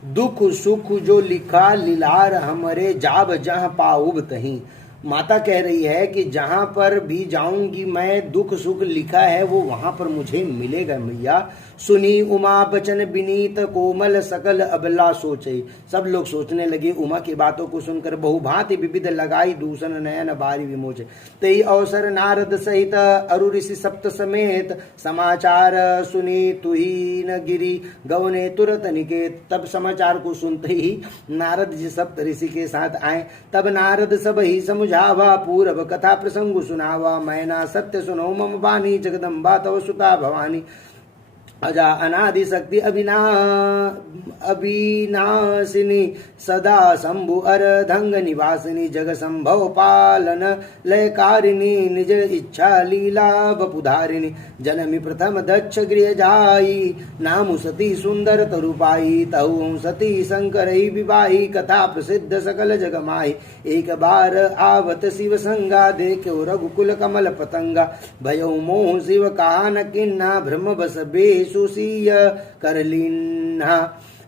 दुख सुख जो लिखा लीलार हमरे जाब जहाँ पाऊब तहीं। माता कह रही है कि जहाँ पर भी जाऊंगी मैं दुख सुख लिखा है वो वहां पर मुझे मिलेगा मैया। सुनी उमा बचन विनीत कोमल सकल अबला सोचे। सब लोग सोचने लगे उमा की बातों को सुनकर बहुभांति विविध लगाई दूषण नयन बारी विमोचे। तई अवसर नारद सहित अरु ऋषि सप्त समेत समाचार सुनी तुही न गिरी गवने तुरत निकेत। तब समाचार को सुनते ही नारद जी सप्त ऋषि के साथ आए। तब नारद सब ही समझावा पूर्व कथा प्रसंग सुनावा। मैना सत्य सुनो मम बानी जगदम्बा तव सुता भवानी। अजा अनादि शक्ति अविनाशिनी सदा शंभु अर्धंग निवासिनी जग संभव पालन लयकारिणी निज इच्छा लीला बपुधारिणी। जनमी प्रथम दक्ष गृह जाई नामु सती सुंदर तरुपाई। तहु सती शंकर विवाही कथा प्रसिद्ध सकल जग माही। एक बार आवत शिव संगा देखो रघुकुल कमल पतंगा। भयो मोह शिव कहा न किन्ना भ्रम बस बेश सुसीय करलीन्हा।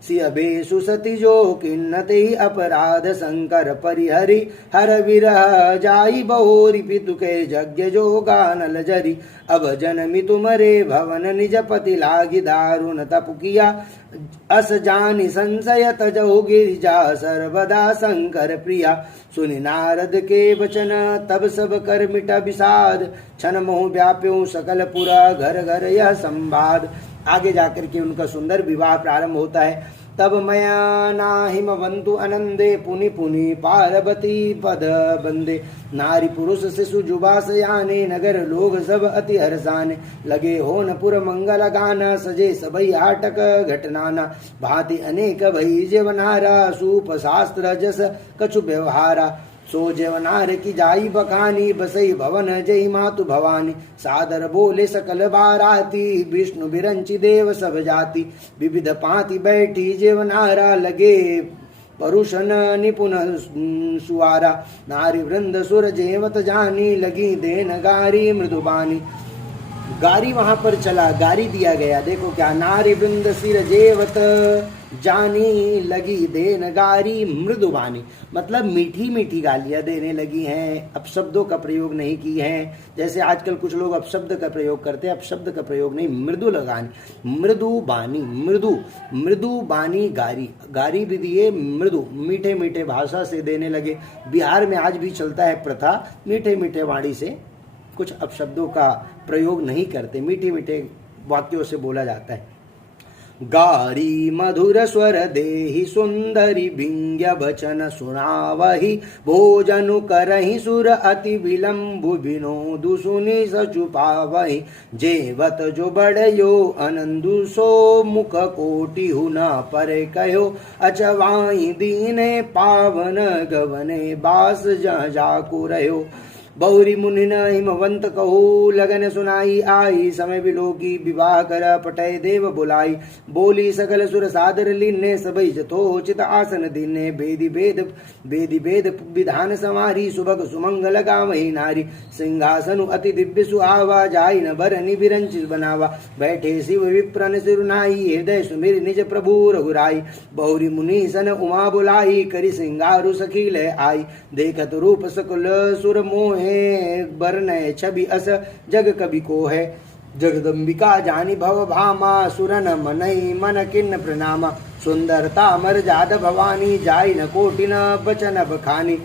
सिय बेसु सती जो किन्नते अपराध शंकर परिहरि हर विरह जाई बहोरी पितु के यज्ञ जो गानल जरी। अब जनमी तुमरे भवन निज पति लागी दारुण तप किया। अस जानी संशय तजहु गिरिजा सर्वदा शंकर प्रिया। सुनि नारद के वचन तब सब कर मिटा विषाद। क्षण मोह व्याप्यो सकल पुरा घर घर यह संवाद। आगे जाकर के उनका सुंदर विवाह प्रारंभ होता है। तब मया नाहिम वंतु अनंदे पुनि पुनि पार्वती पद बंदे। नारी पुरुष शिशु जुबा सयाने नगर लोग सब अति हर्षाने। लगे होन पुर मंगल गाना सजे सबई आटक घटनाना। भांति अनेक भई जेवनारा सूप शास्त्र जस कछु व्यवहारा। सो जेवनार की जाई बखानी बसई भवन जय मातु भवानी। सादर बोले सकल बाराती विष्णु बिरंची देव सब जाति। विविध पाति बैठी जेवनारा लगे परुषन निपुण सुवारा। नारी वृंद सुर जेवत जानी लगी देन गारी मृदुबानी। गारी वहां पर चला, गारी दिया गया। देखो क्या, नारी वृंद सिर जेवत जानी लगी देन गारी मृदुबानी, मतलब मीठी मीठी गालियां देने लगी हैं। अपशब्दों का प्रयोग नहीं की है, जैसे आजकल कुछ लोग अपशब्द का प्रयोग करते हैं। अपशब्द का प्रयोग नहीं, मृदु लगानी, मृदु बानी, मृदु बानी गारी, गारी भी दिए, मृदु मीठे मीठे भाषा से देने लगे। बिहार में आज भी चलता है प्रथा, मीठे मीठे वाणी से कुछ अपशब्दों का प्रयोग नहीं करते, मीठे मीठे वाक्यों से बोला जाता है। गारी मधुर स्वर देहि सुंदरी भिंग्य बचन सुनावहि। भोजनु करहि सुर अति विलंबु विनोदु सुनि सचुपावहि। जेवत जो बड़यो अनंदु सो मुख कोटि हुना पर कहो। अचवाई दीने पावन गवने बास जहाँ जाको रहो। बहुरी मुनि न हिमवंत कहो लगन सुनाई आई। समय विलोकी विवाह कर पटय देव बुलाई। बोली सकल सुर सादर लीने सबई जथोचित आसन दीने। बेदी भेद विधान समारी सुभग सुमंगल गावही नारी। सिंहासनु अति दिव्य सुहावा जाई न भरनि विरंचित बनावा। बैठे शिव विप्रन सिरुनाई हृदय सुमिर निज प्रभु रघुराई। बहुरी मुनि सन उमा बुलाई करी सिंगारु सखी लय आई। देखत रूप सकुल सुर मोह बरनय छवि अस जग कवि को है। जगदम्बिका जानी भव भामा सुरन मनई मन किन्न प्रणामा। सुंदरता मर जाद भवानी जाई न कोटि न बचन बखानी।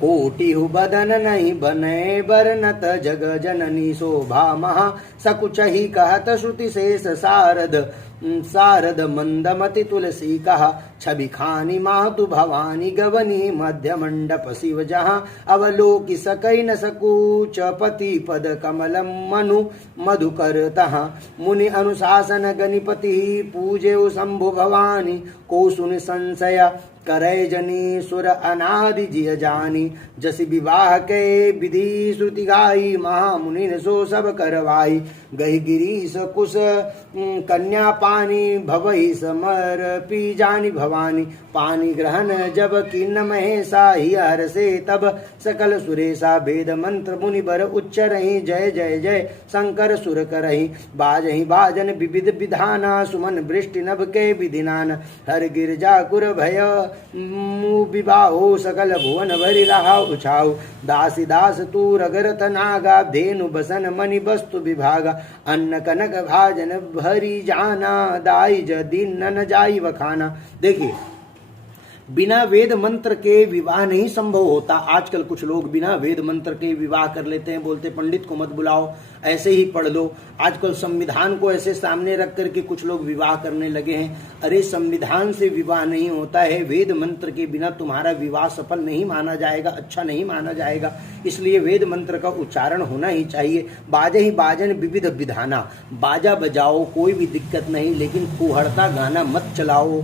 कोटि बदन नहीं बने बरनत जग जननी शोभा महा। सकुच ही कहत श्रुति शेष सारद शारद मंदमति तुलसी कहा छवि खानी मातु भवानी गवनी मध्य मंडप शिव जहाँ अवलोकि सकई न सकूच पति पद कमलम मनु मधुकर तहाँ मुनि अनुशासन गणपति पूजे शंभु भवानी को सुन संशय करे जनी सुर अनादि जिय जानी जस विवाह के विधि श्रुति गाई महामुनि ने सो सब करवाई गही गिरीश कुश कन्या पानी भवई समर पी जानी भवानी पानी ग्रहण जब किन्न महेशा ही हर से तब सकल सुरेशा वेद मंत्र मुनि बर उच्चरहि जय जय जय शंकर सुर करहि बाजहि बाजन विविध विधाना सुमन वृष्टि नभ के विधिनान हर गिरजा कुर भय विवाहो सकल भुवन भरि रहा उछाऊ दासी दास तू रगरत नागा धेनु बसन मणि वस्तु विभागा अन्न कनक भाजन भरी जाना दाई जदीन न जाई वखाना। देखिए, बिना वेद मंत्र के विवाह नहीं संभव होता। आजकल कुछ लोग बिना वेद मंत्र के विवाह कर लेते हैं, बोलते पंडित को मत बुलाओ, ऐसे ही पढ़ लो। आजकल संविधान को ऐसे सामने रख करके कुछ लोग विवाह करने लगे हैं। अरे संविधान से विवाह नहीं होता है, वेद मंत्र के बिना तुम्हारा विवाह सफल नहीं माना जाएगा, अच्छा नहीं माना जाएगा। इसलिए वेद मंत्र का उच्चारण होना ही चाहिए। बाजे ही बाजन विविध विधाना, बाजा बजाओ कोई भी दिक्कत नहीं, लेकिन फुहड़ता गाना मत चलाओ।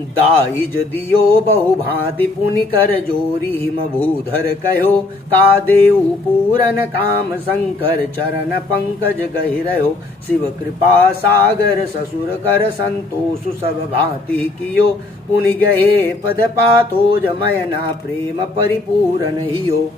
दाई जदियो बहु भांति पुनि कर जोरी मभूधर कहो का देव पूरन काम शंकर चरण पंकज गहिरहो शिव कृपा सागर ससुर कर संतोष सब भांति कियो पुनि गहे पद पाथो जमयना प्रेम परिपूरन हियो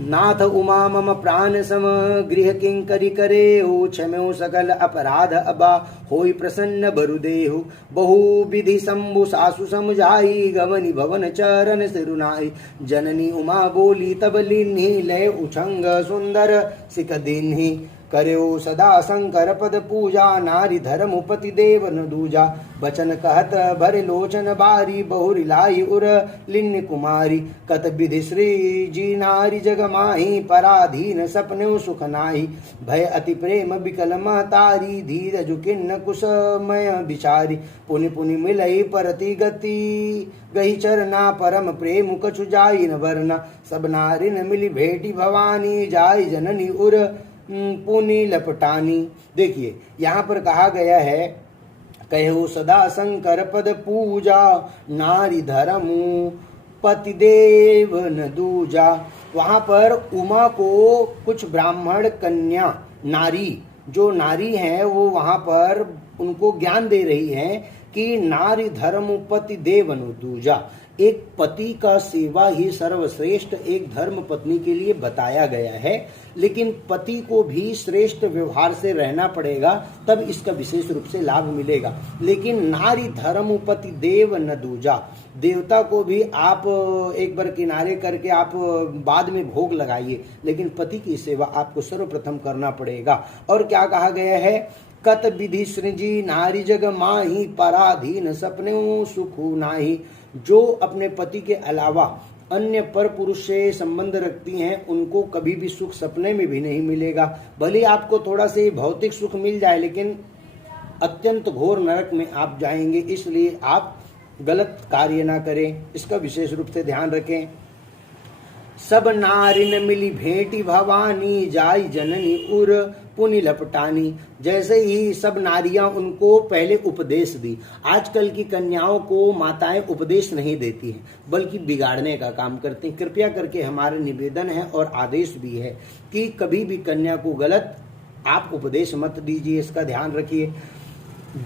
नाथ उमा मम प्राण सम गृह किंकरी करे हो क्षम्यो सकल अपराध अबा होई प्रसन्न बरुदेहु बहु विधि शंभु सासु समझाई गवनी भवन चरण सिरुनाई जननी उमा बोली तब लिन्ही लय उछंग सुंदर सिख दिन्ही करो सदा शंकर पद पूजा नारी धर्म पति देव न दूजा बचन कहत भर लोचन बारी बहुरी लाई उर लिन्न कुमारी कत विधि श्री जी नारी जग माही पराधीन सपने सुख नाही भय अति प्रेम विकल महतारी धीरज किन्न कुशमय बिचारी पुनि पुनि मिलई परति गति गही चरना परम प्रेम कछु जाई न वरना सब नारी न मिली भेटी भवानी जाय जननी उर पुनि लपटानी। देखिए, यहाँ पर कहा गया है कहो सदा शंकर पद पूजा नारी धर्म पति देव न दूजा। वहाँ पर उमा को कुछ ब्राह्मण कन्या नारी जो नारी हैं वो वहाँ पर उनको ज्ञान दे रही हैं कि नारी धर्म पति देव न दूजा। एक पति का सेवा ही सर्वश्रेष्ठ एक धर्म पत्नी के लिए बताया गया है, लेकिन पति को भी श्रेष्ठ व्यवहार से रहना पड़ेगा, तब इसका विशेष रूप से लाभ मिलेगा। लेकिन नारी धर्म पति देव न दूजा, देवता को भी आप एक बार किनारे करके आप बाद में भोग लगाइए, लेकिन पति की सेवा आपको सर्वप्रथम करना पड़ेगा। और क्या कहा गया है, कत विधि सृजी नारी जग माही पराधीन सपने सुखु नाही। जो अपने पति के अलावा अन्य पर पुरुष से संबंध रखती हैं उनको कभी भी सुख सपने में भी नहीं मिलेगा। भले आपको थोड़ा से भौतिक सुख मिल जाए, लेकिन अत्यंत घोर नरक में आप जाएंगे। इसलिए आप गलत कार्य ना करें, इसका विशेष रूप से ध्यान रखें। सब नारिन मिली भेंटी भवानी जाई जननी उर पुनि लपटानी। जैसे ही सब नारियां उनको पहले उपदेश दी। आजकल की कन्याओं को माताएं उपदेश नहीं देती हैं, बल्कि बिगाड़ने का काम करती हैं। कृपया करके हमारा निवेदन है और आदेश भी है कि कभी भी कन्या को गलत आप उपदेश मत दीजिए, इसका ध्यान रखिए।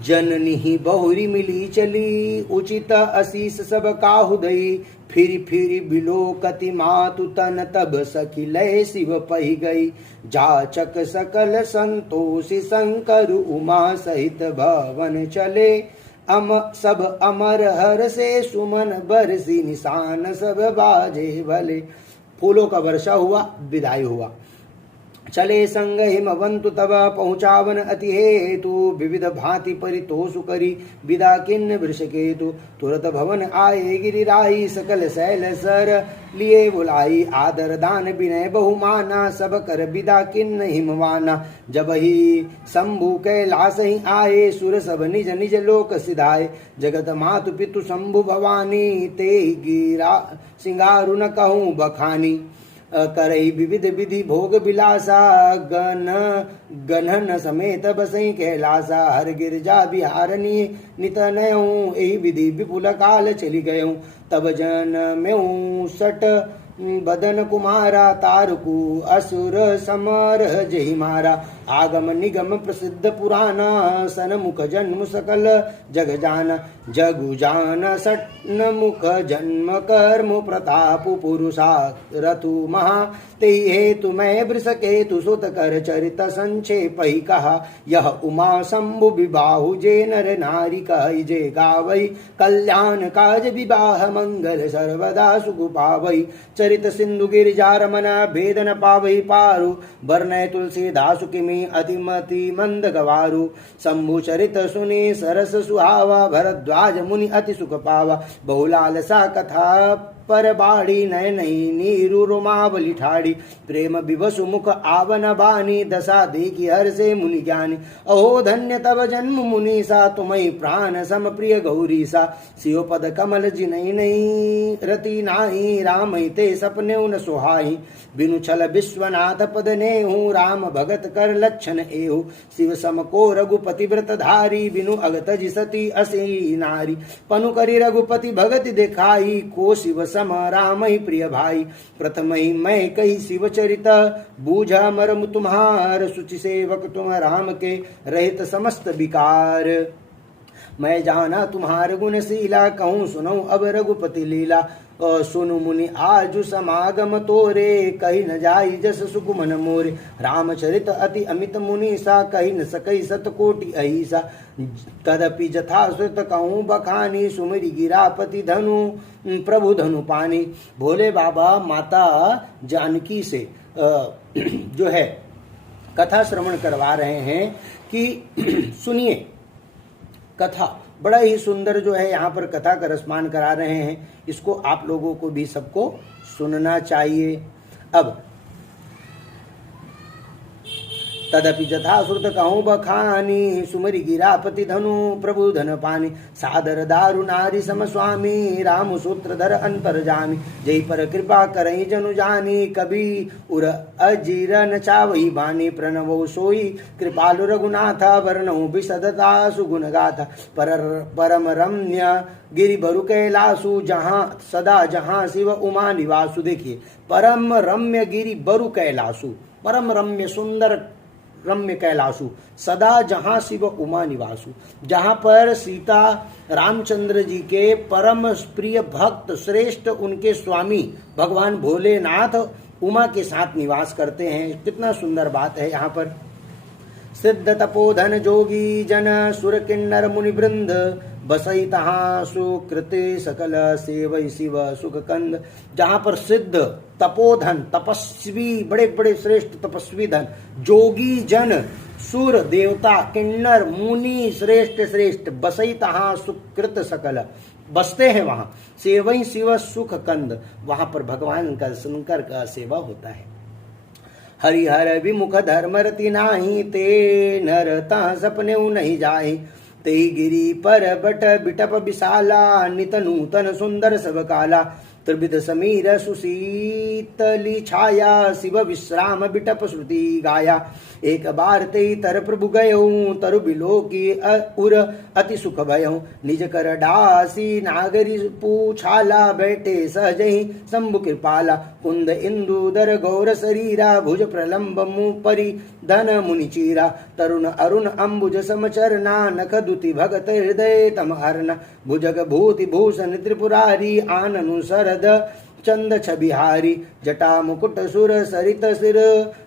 जननी ही बहुरी मिली चली उचित असीस सब काहु दई फिर फिर बिलोकति मातु तन तब सखी लय शिव पही गई जाचक सकल संतोषी शंकर उमा सहित भवन चले सब अमर हर से सुमन बरसी निशान सब बाजे भले। फूलों का वर्षा हुआ, विदाई हुआ। चले संग हिमवंतु तब पहुँचावन अति हेतु विविध भांति परितोषु करी विदा किन्न वृषकेतु तुरत भवन आए गिरिराई सकल शैल सर लिए बुलाई आदर दान विनय बहुमाना सब कर विदा किन्न हिमवाना जब ही शंभु कैलास ही आए सुर सब निज निज लोक सिधाए जगत मातु पितु शंभु भवानी ते गिरा सिंगारु न कहूँ बखानी करई विविध विधि भोग विलासा गणन समेत बसई कैलासा हर गिरजा बिहारनी नित नयऊ यही विधि विपुल काल चली गयऊ तब जन में सट बदन कुमारा तारकु असुर समर जही मारा आगम निगम प्रसिद्ध पुराना सनमुख जन्म सकल जग जान जगु जान सटन मुख जन्म कर्म प्रताप पुरुषा रतु महा ते हेतु मैं वृष केतु सुत कर चरित संक्षेप ही कहा यह उमा शंभु विबाहु जे नर नारी कहि जे गावई कल्याण काज विवाह मंगल सर्वदा सुख पावई चरित सिंधु गिरिजा रमना भेदन पावई पारु वर्णय तुलसी दासु किमि अतिमति मंद गवारु शंभु चरित सुनि सरस सुहावा भरद्वाज मुनि अति सुख पावा बहुलाल सा कथा पर बाड़ी नय नहीं नीरु रोमावली ठाड़ी प्रेम विवसु मुख आवन बानी दशा देखी हर से मुनि ज्ञानी अहो धन्य तब जन्म मुनि सा तुम्हें प्राण सम प्रिय गौरी सा सियो पद कमल जिनई नहीं रति नाही राम ते सपने न सुहाई बिनु छल विश्वनाथ पद नेहु राम भगत कर लक्षण एहु शिव सम को रघुपति व्रत धारी बिनु अगत सती असी नारी पनु करी रघुपति भगत दिखाई को शिव सम राम ही प्रिय भाई प्रथम ही मैं कही शिव चरित बूझा मरम तुम्हार सुचि सेवक तुम राम के रहित समस्त विकार मैं जाना तुम्हार गुणशीला कहूँ सुनऊ अब रघुपति लीला सुनु मुनि आजु समागम तोरे कही न जाई जस सुकुमन मोरे रामचरित अति अमित मुनि सा कही न सकई सतकोटि अहिसा तदपि जथा श्रुत कहूँ बखानी सुमरि गिरापति धनु प्रभु धनु पानी भोले बाबा माता जानकी से जो है कथा श्रवण करवा रहे हैं कि सुनिए कथा बड़ा ही सुंदर जो है यहाँ पर कथा का रसमान करा रहे हैं इसको आप लोगों को भी सबको सुनना चाहिए। अब तदपि जथा श्रुत कहूँ बखानी सुमरि गिरापति धनु प्रभु धन पानी सादर दारु नारी सम स्वामी राम सूत्रधर अंतर जामी जय पर कृपा करई जनु जानी कभी उर अजीर न चावही बानी प्रणवो सोई कृपालु रघुनाथा वर्णौ विशदता सुगुण गाथा परम रम्य गिरि बरु कैलासु जहाँ सदा जहाँ शिव उमा निवासु। देखिए परम रम्य गिरि बरु कैलासु परम रम्य सुंदर रम्य कैलासु सदा जहाँ शिव उमा निवासु जहाँ पर सीता रामचंद्र जी के परम प्रिय भक्त श्रेष्ठ उनके स्वामी भगवान भोलेनाथ उमा के साथ निवास करते हैं। कितना सुंदर बात है। यहाँ पर सिद्ध तपोधन जोगी जन सुर किन्नर मुनि वृंद बसई तहाँ सुकृति सकल सेवई शिव सुख कंद। जहाँ पर सिद्ध तपोधन तपस्वी बड़े बड़े श्रेष्ठ तपस्वी धन जोगी जन सुर देवता किन्नर मुनि श्रेष्ठ श्रेष्ठ बसई तहाँ सुकृत सकल बसते हैं वहाँ सेवई शिव सुख कंद। वहाँ पर भगवान का शंकर का सेवा होता है। हरिहर विमुख धर्म रति नाही ते नर ता सपने नहीं जाहि ते गिरी पर बट बिटप विशाला नित नूतन सुंदर सब काला त्रिविध समीर सुशीतली छाया शिव विश्राम बिटप श्रुति गाया एक बार ते तर प्रभु गयऊ तरु बिलो की उर अति सुख भयऊ निज कर डासी नागरी पूछाला बैठे सहजहि शंभु कृपाला कुंद इंदुदर गौर शरीरा भुज प्रलंब मुँह परि धन मुनि चीरा तरुण अरुण अम्बुज समचरना नख दुति भगत हृदय तम हरना भुजग भूति भूषण त्रिपुरारी आननु शरद चंद छबिहारी जटा मुकुट सुर सरित सिर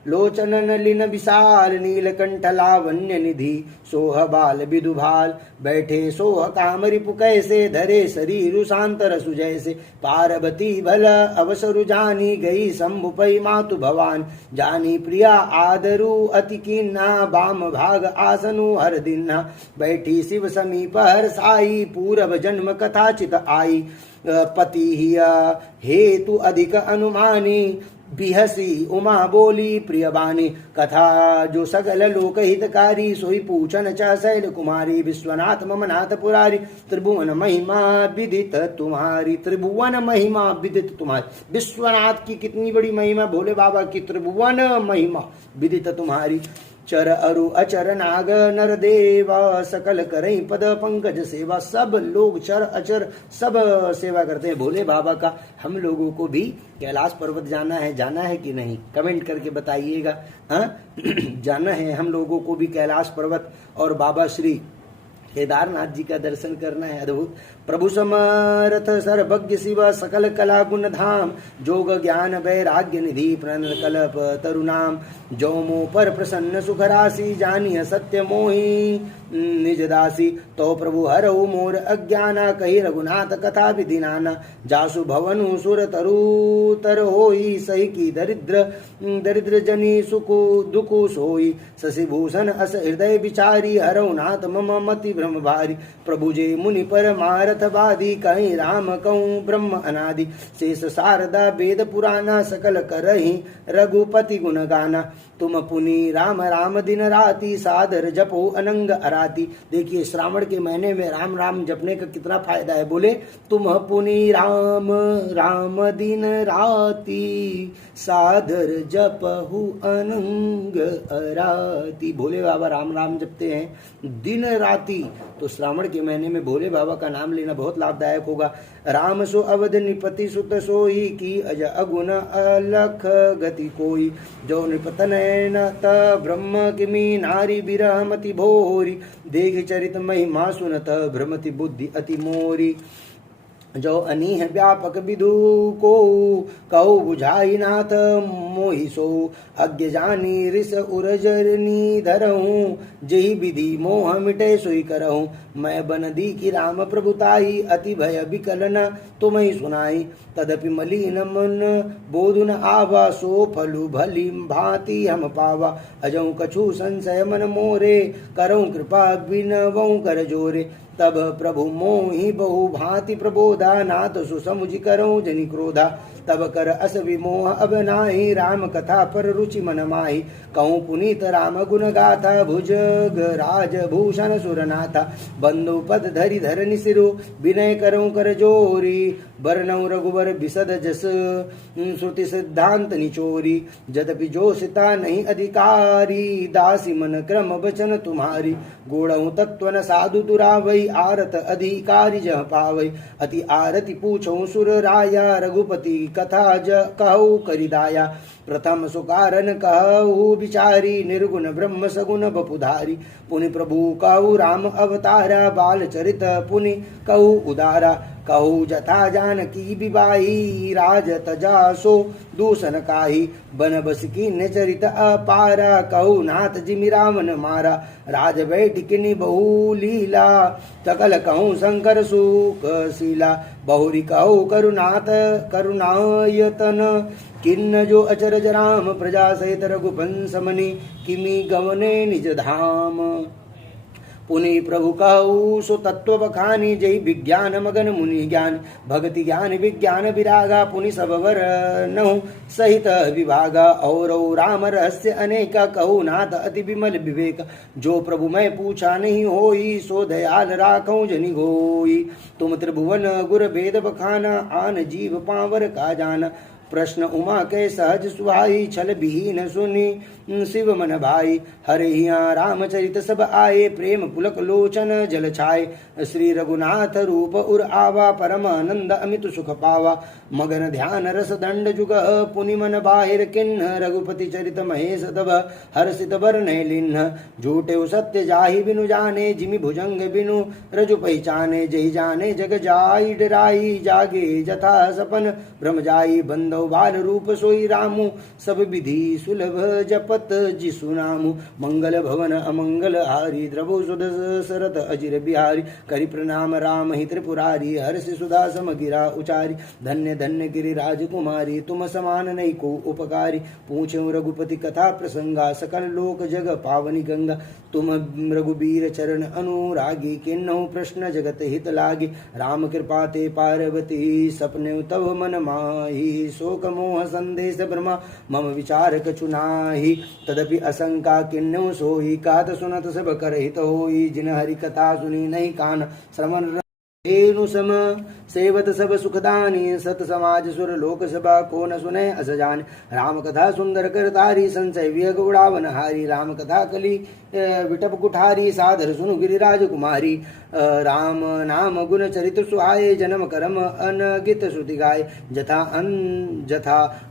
लोचन नलिन विशाल नीलकंठ लावण्य निधि सोह बाल विदुभाल बैठे सोह कामरि कैसे धरे शरीरु शांतर सुजैसे पार्वती भल अवसरु जानी गई शंभु पै मातु भवान जानी प्रिया आदरु अति कीन्ना बाम भाग आसनु हर दिन्ना बैठी शिव समीप हर साई पूर्व जन्म कथाचित आई पति हेतु अधिक अनुमानी बिहसी उमा बोली प्रियवाणी कथा जो सकल लोक हितकारी सोई पूछन च शैल कुमारी विश्वनाथ मम नाथ पुरारी त्रिभुवन महिमा विदित तुम्हारी त्रिभुवन महिमा विदित तुम्हारी विश्वनाथ की कितनी बड़ी महिमा भोले बाबा की त्रिभुवन महिमा विदित तुम्हारी चर अरु अचर नाग नर देवा सकल करई पद पंकज सेवा सब लोग चर अचर सब सेवा करते हैं भोले बाबा का। हम लोगों को भी कैलाश पर्वत जाना है कि नहीं कमेंट करके बताइएगा। जाना है हम लोगों को भी कैलाश पर्वत और बाबा श्री केदारनाथ जी का दर्शन करना है। अद्भुत प्रभु समर्थ सर्वज्ञ शिव सकल कला गुण धाम जोग ज्ञान वैराग्य निधि प्रणन कल्प तरुणाम जो मो पर प्रसन्न सुख राशि जानिय सत्य मोहि निज दासी तो प्रभु हरऊ मोर अज्ञाना कही रघुनाथ कथा विधि नाना जासु भवनु सुर तरु तर होई सही की दरिद्र जनी सुखु दुखु सोई शशिभूषण अस हृदय विचारी हरऊ नाथ मम मति ब्रह्म भारी प्रभु जे मुनि पर मारथ बादी कहीं राम कहूँ ब्रह्म अनादि शेष शारदा वेद पुराना सकल करही रघुपति गुण गाना तुम पुनि राम राम दिन राति सादर जपो अनंग अराती। देखिए श्रावण के महीने में राम राम जपने का कितना फायदा है। बोले तुम पुनि राम राम दिन राति सादर जपहु अनंग अराती। भोले बाबा राम राम जपते हैं दिन राति, तो श्रावण के महीने में भोले बाबा का नाम लेना बहुत लाभदायक होगा। राम सो अवध निपति सुत सोई की अज अगुण अलख गति कोई जो निपत नैन त ब्रह्म किमी नारी बिरहमति भोरी देख चरित महिमा सुनत भ्रमति बुद्धि अति मोरी जो अनीह व्यापक विदु को कहो बुझाई नाथ मोहि सो अज्ञ जानी रिस उरजरनी धरहूँ जही विधि मोह मिटे सोई करहूँ मैं बन दी की राम प्रभुताई अति भय विकलन तुम्हें सुनाई तदपि मलिन मन बोधुन आवा सो फलु भली भांति हम पावा अजऊ कछु संशय मन मोरे करऊँ कृपा बिनवऊँ कर जोरे तब प्रभु मोहि बहु भांति प्रबोधा नाथ सुसमुझ करो जनि क्रोधा तब कर अस विमोह अब नाही राम कथा पर रुचि मन माही कहूँ पुनीत राम गुण गाथा भुजग राज भूषण सुरनाथा बंधु पद धरि धरनि सिरु विनय करऊँ कर जोरी बरनऊ रघुवर बिसद जस श्रुति सिद्धांत निचोरी जदपि जो सीता नहीं अधिकारी दासी मन क्रम वचन तुम्हारी गोड़ऊ तत्वन साधु तुरावई आरत अधिकारी जह पावई अति आरति पूछो सुर राया रघुपति कथा ज कहु करिदाया प्रथम सुकारण कहु विचारी निर्गुण ब्रह्म सगुण बपुधारी पुनि प्रभु कहु राम अवतारा बाल चरित पुनि कहु उदारा कहु जथा जानकी विवाही राज तजासो दूषण काही बन बस की चरित अपारा कहु नाथ जिमि रावण मारा राज बैठ किनि बहु लीला सकल कहूँ शंकर सुख शीला बहुरी कहु करुनाथ करुणायतन किन्न जो अचरज राम प्रजा सहित रघुवंश मनि किमि गवने निज धाम पुनि प्रभु कहु सो तत्व बखानी जय विज्ञान मगन मुनि ज्ञान भक्ति ज्ञान विज्ञान विरागा पुनि सब वर नहु सहित विभागा और राम रहस्य अनेका कहु नाथ अति विमल विवेक जो प्रभु मैं पूछा नहीं होई सो दयाल राखऊं जनि होई तुम त्रिभुवन गुर भेद बखाना आन जीव पावर का जाना प्रश्न उमा के सहज सुहाई, छल विहीन सुनी शिव मन भाई। हरे हिया रामचरित सब आए, प्रेम पुलक लोचन जल छाए। श्री रघुनाथ रूप उर आवा, परम आनंद अमित सुख पावा। मगन ध्यान रस दंड जुग, पुनि मन बाहिर किन्ह। रघुपति चरित महेश तब, हर्षित बरनय लिन्ह। झूठे सत्य जाहि बिनु जाने, जिमि भुजंग बिनु रजु पहचाने। जहि जाने जग जाई डराई, जागे जथा सपन भ्रम जाई। बंधु बाल रूप सोई रामु, सब विधि सुलभ जपत जिसु नामु। मंगल भवन अमंगल हारी, द्रवो सुदशरथ अजिर बिहारी। करि प्रणाम राम ही त्रिपुरारी, हर्ष सुधा सम गिरा उचारी। धन्य धन्य गिरि राजकुमारी, तुम समान नहीं को उपकारी। पूछे रघुपति कथा प्रसंगा, सकल लोक जग पावनी गंगा। तुम रघुबीर चरण अनुरागी, किन्हु प्रश्न जगत हित लागी। राम कृपा ते पार्वती, सपने तव मन माही। शोक मोह संदेश ब्रह्मा, मम विचार कछु नाहि। तदपि असंका किन्हु सोई, कात सुनत सब कर हित होई। जिन हरि कथा सुनी नहीं कान, श्रवण रेणु सम सेवत सब सुखदानी। सत समाज सुर लोक सभा, को न सुने अस जान। राम कथा सुंदर कर तारी, संशय विहग उड़ावन हारी। राम कथा कली विटप कुठारी, सादर सुनु गिरिराज कुमारी। राम नाम गुण चरित्र सुहाए, जन्म कर्म अनगित श्रुति गाय। जथा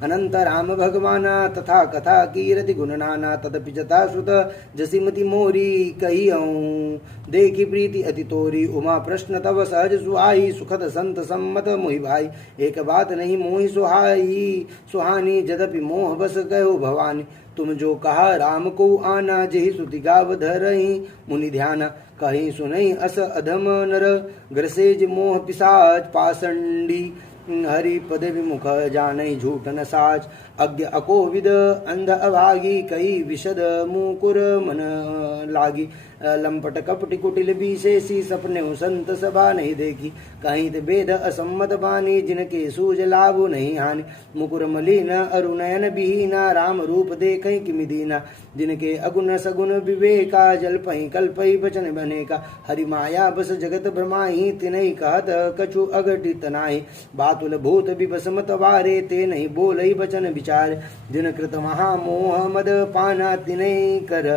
अनंत राम भगवाना, तथा कथा कीरति गुण नाना। तदपि जथा श्रुत जसिमति मोरी, कहियऊँ देखी प्रीति अति तोरी। उमा प्रश्न तव सहज सुहाई, सुखद संत सम्मत मोहि भाई। एक बात नहीं मोहि सुहानी, जदपि मोह बस कहो भवानी। तुम जो कहा राम को आना, जेहि श्रुति गाव धरहि मुनि ध्याना। कहीं सुनहि अस अधम नर, ग्रसेज मोह पिशाच पाषंडी। हरि पद विमुख जानहि झूठ न साच। अज्ञ अकोविद अंध अभागी, कई विशद मुकुर मन लागी। लंपट कपटि कुटिल विशेषी, सपने संत सभा नहीं देखी। कहीं वेद असम्मत बानी, जिनके सूझ लाभ नहीं हानि। मुकुर मलिन अरुनयन बिहीना, राम रूप देखै किमि दीना। जिनके अगुण सगुण विवेका, जल्पहि कल्पहि वचन बनेका। हरि माया बस जगत भ्रमाहि, तिनहि कहत कछु अघटित नाहि। बातुल भूत विबसमत वारे, ते नहीं बोलहि वचन विचार। जिन कृत महामोह मद पाना, तिनहि कर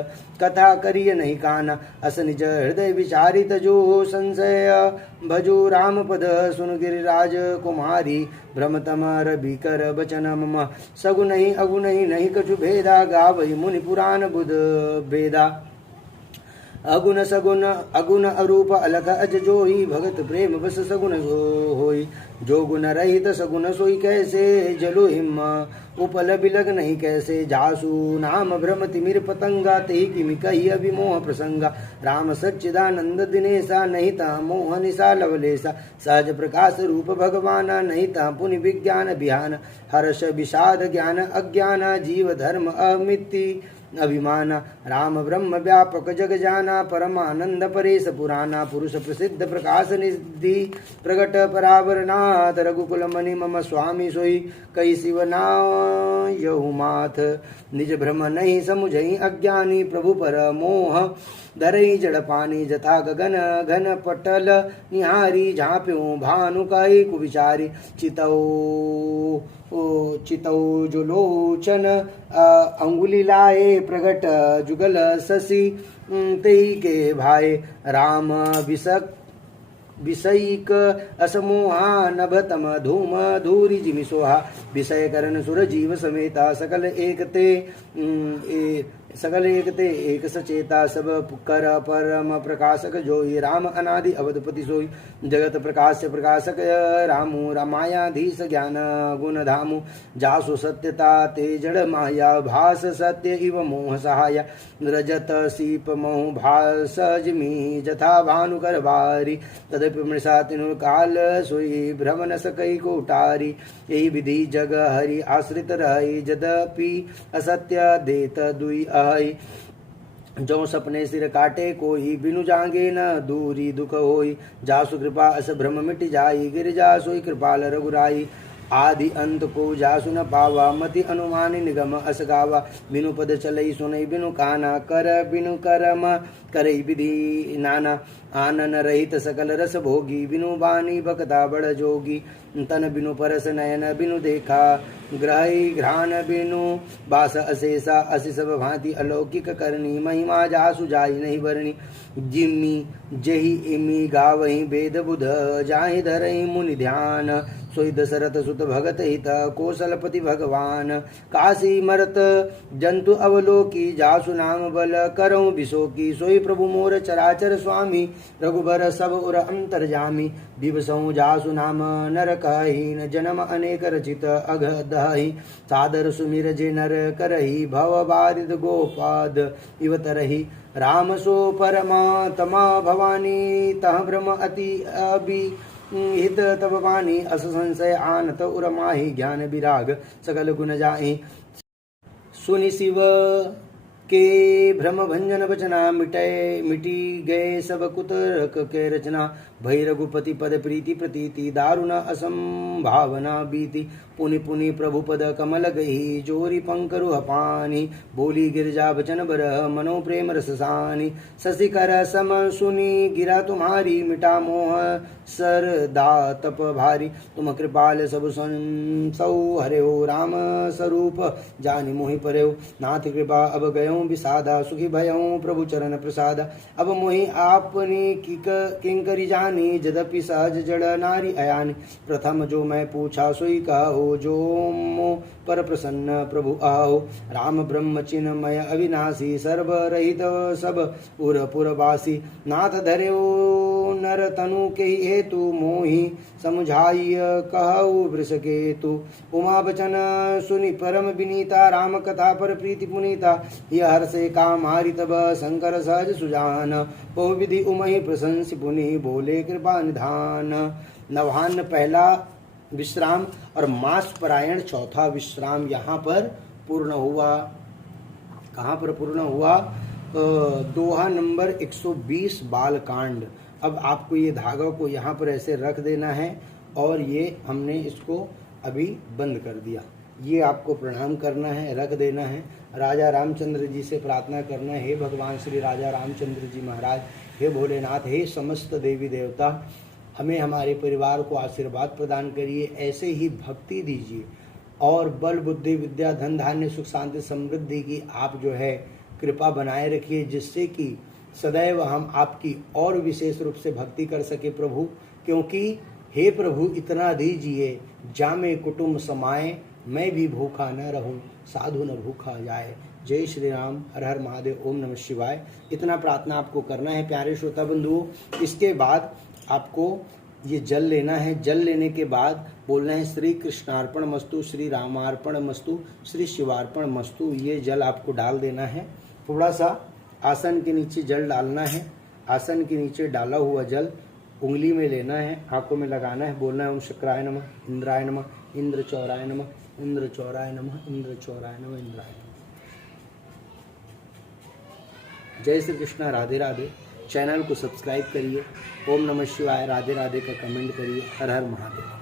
कथा करिय नहीं काना। अस निज हृदय विचारित जो संशय, भजो राम पद सुन गिरिराज कुमारी। भ्रमतम रवि कर बचन मम, सगुनहि अगुनहि नहीं कछु भेदा। गावहि मुनि पुराण बुध वेदा। अगुण सगुण अगुण अरूप अलख अज जोई, भगत प्रेम बस सगुण होई। जो गुण रहित सगुण सोई, कैसे जलो हिम उपल बिलग नहीं कैसे। जासु नाम भ्रम तिमिर पतंगा, तेहि किमि कहि अभिमोह प्रसंगा। राम सच्चिदानंद दिनेशा, नहीं ता मोह निशा लवलेशा। सहज प्रकाश रूप भगवाना, नहीं ता पुनि विज्ञान बिहान। हर्ष विषाद ज्ञान अज्ञाना, जीव धर्म अमिति अभिमाना। राम ब्रह्म व्यापक जग जाना, परमानंद परेश पुराना। पुरुष प्रसिद्ध प्रकाश निधि, प्रगट परावरनाथ। रघुकुल मणि मम स्वामी सोई, कई शिव नायहु माथ। निज भ्रम नहीं समुझई अज्ञानी, प्रभु पर मोह धरई जड़ पानी। जथा गगन घन पटल निहारी, झाँप्यो भानु कई कुविचारी। चितौ जो लोचन अंगुली लाए, प्रगट जुगल शशि तेई के भाई। राम विषयिक असमोहा, नभतम धूम धूरि जिमि सोहा। विषय करण सुर जीव समेता, सकल एक ते एक सचेता। सब कर परम प्रकाशक जोई, राम अनादि अवधपति सोई। जगत प्रकाश्य प्रकाशक रामु, रामायाधीश ज्ञान गुण धामु। जासु सत्यता ते जड़ माया, भास सत्य इव मोह सहाया। रजत सीप मोह भास जिमि, जथा भानुकर बारी। तदपि मृषा तिनु काल सोई, भ्रम न सकई कोटारी। यही विधि जग हरि आश्रित रही, जदपि असत्य देत दुई आई। जो सपने सिर काटे कोई, बिनु जांगे न दूरी दुख होई। जासु कृपा अस भ्रम मिट जाई, गिरिजा सोई कृपाल रघुराई। आदि अंत को जासु न पावा, मति अनुमानी निगम अस गावा। बिनु पद चलई सुनई बिनु काना, कर बिनु करम करई विधि नाना। आनन रहित सकल रस भोगी, बिनु बानी बकता बड़ जोगी। तन बिनु परस नयन बिनु देखा, ग्रही घ्राण बिनु बास अशेषा, असि सब भांति अलौकिक करनी, महिमा जासु जाई नहीं बरनी, जिम्मी जही इमी गावही वेद बुध, जाहि धरहि मुनि ध्यान, सोई दशरथ सुत भगत हित, कौशलपति भगवान, काशी मरत जंतु अवलोकी, जासु नाम बल करऊँ बिसोकी, सोई प्रभु मोर चराचर स्वामी, रघुबर सब उर अंतर्जामी, दिवसों जासु नाम नर कहीन, जन्म अनेक रचित अघ दहि, सादर सुमिर जे नर करही, भव बारिद गोपाद इव तरही, राम सो परमात्मा भवानी, तह ब्रह्म अति अभि हित तब वाणी, अस संशय आनत उरमाही, ज्ञान विराग सकल गुण जाहि, सुनि शिव के भ्रम भंजन बचना, मिटी गए सब कुतर्क के रचना, भई रघुपति पद प्रीति प्रतीति, दारुण असंभावना बीति, पुनि पुनि प्रभु पद कमल गही, जोरी पंकरु पानी, बोली गिरजा बचन बर, मनो प्रेम रससानी, शशि कर सम सुनी गिरा तुम्हारी, मिटा मोह सर दातप भारी, तुम कृपाल सब संसौ हरे हो, राम स्वरूप जानि मोहि परे हो, नाथ कृपा अब गयो विषादा, सुखी भयऊँ प्रभु चरण प्रसादा, अब मोहि आपनी किंकरी जानी, जदपि सहज जड़ नारी अयानी, प्रथम जो मैं पूछा सोई कहो, जो मो पर प्रसन्न प्रभु आओ, राम ब्रह्म चिन्मय अविनाशी, सर्व रहित सब उर पुरवासी, नाथ धर्यो नर तनु के हेतु, मोहि समझाइय कहु वृष केतु, उमा बचन सुनि परम विनीता, राम कथा पर प्रीति पुनीता, यह हर्षे काम हारि तब शंकर सहज सुजान, बहु विधि उमहि प्रशंसि पुनि, बोले कृपा निधान। नवान्न पहला विश्राम और मास परायण चौथा विश्राम यहाँ पर पूर्ण हुआ। कहाँ पर पूर्ण हुआ? दोहा नंबर 120 बालकांड। अब आपको ये धागा को यहाँ पर ऐसे रख देना है और ये हमने इसको अभी बंद कर दिया। ये आपको प्रणाम करना है, रख देना है, राजा रामचंद्र जी से प्रार्थना करना है, हे भगवान श्री राजा रामचंद्र जी महाराज, हे भोलेनाथ, हे समस्त देवी देवता, हमें हमारे परिवार को आशीर्वाद प्रदान करिए, ऐसे ही भक्ति दीजिए और बल बुद्धि विद्या धन धान्य सुख शांति समृद्धि की आप जो है कृपा बनाए रखिए, जिससे कि सदैव हम आपकी और विशेष रूप से भक्ति कर सके प्रभु। क्योंकि हे प्रभु इतना दीजिए, जामे कुटुंब समाए, मैं भी भूखा न रहूं, साधु न भूखा जाए। जय श्री राम, हर हर महादेव, ओम नमः शिवाय। इतना प्रार्थना आपको करना है प्यारे श्रोता बंधुओं। इसके बाद आपको ये जल लेना है। जल लेने के बाद बोलना है श्री कृष्णार्पण मस्तु, श्री रामार्पण मस्तु, श्री शिवार्पण मस्तु। ये जल आपको डाल देना है। थोड़ा सा आसन के नीचे जल डालना है। आसन के नीचे डाला हुआ जल उंगली में लेना है, आंखों में लगाना है, बोलना है ओम शुक्राय नमः, इंद्राय नमः, इंद्र चौराय नमः, इंद्र चौराय नमः, इंद्र चौराय नमः, इंद्राय नमः। जय श्री कृष्ण, राधे राधे। चैनल को सब्सक्राइब करिए, ओम नमः शिवाय, राधे राधे का कमेंट करिए। हर हर महादेव।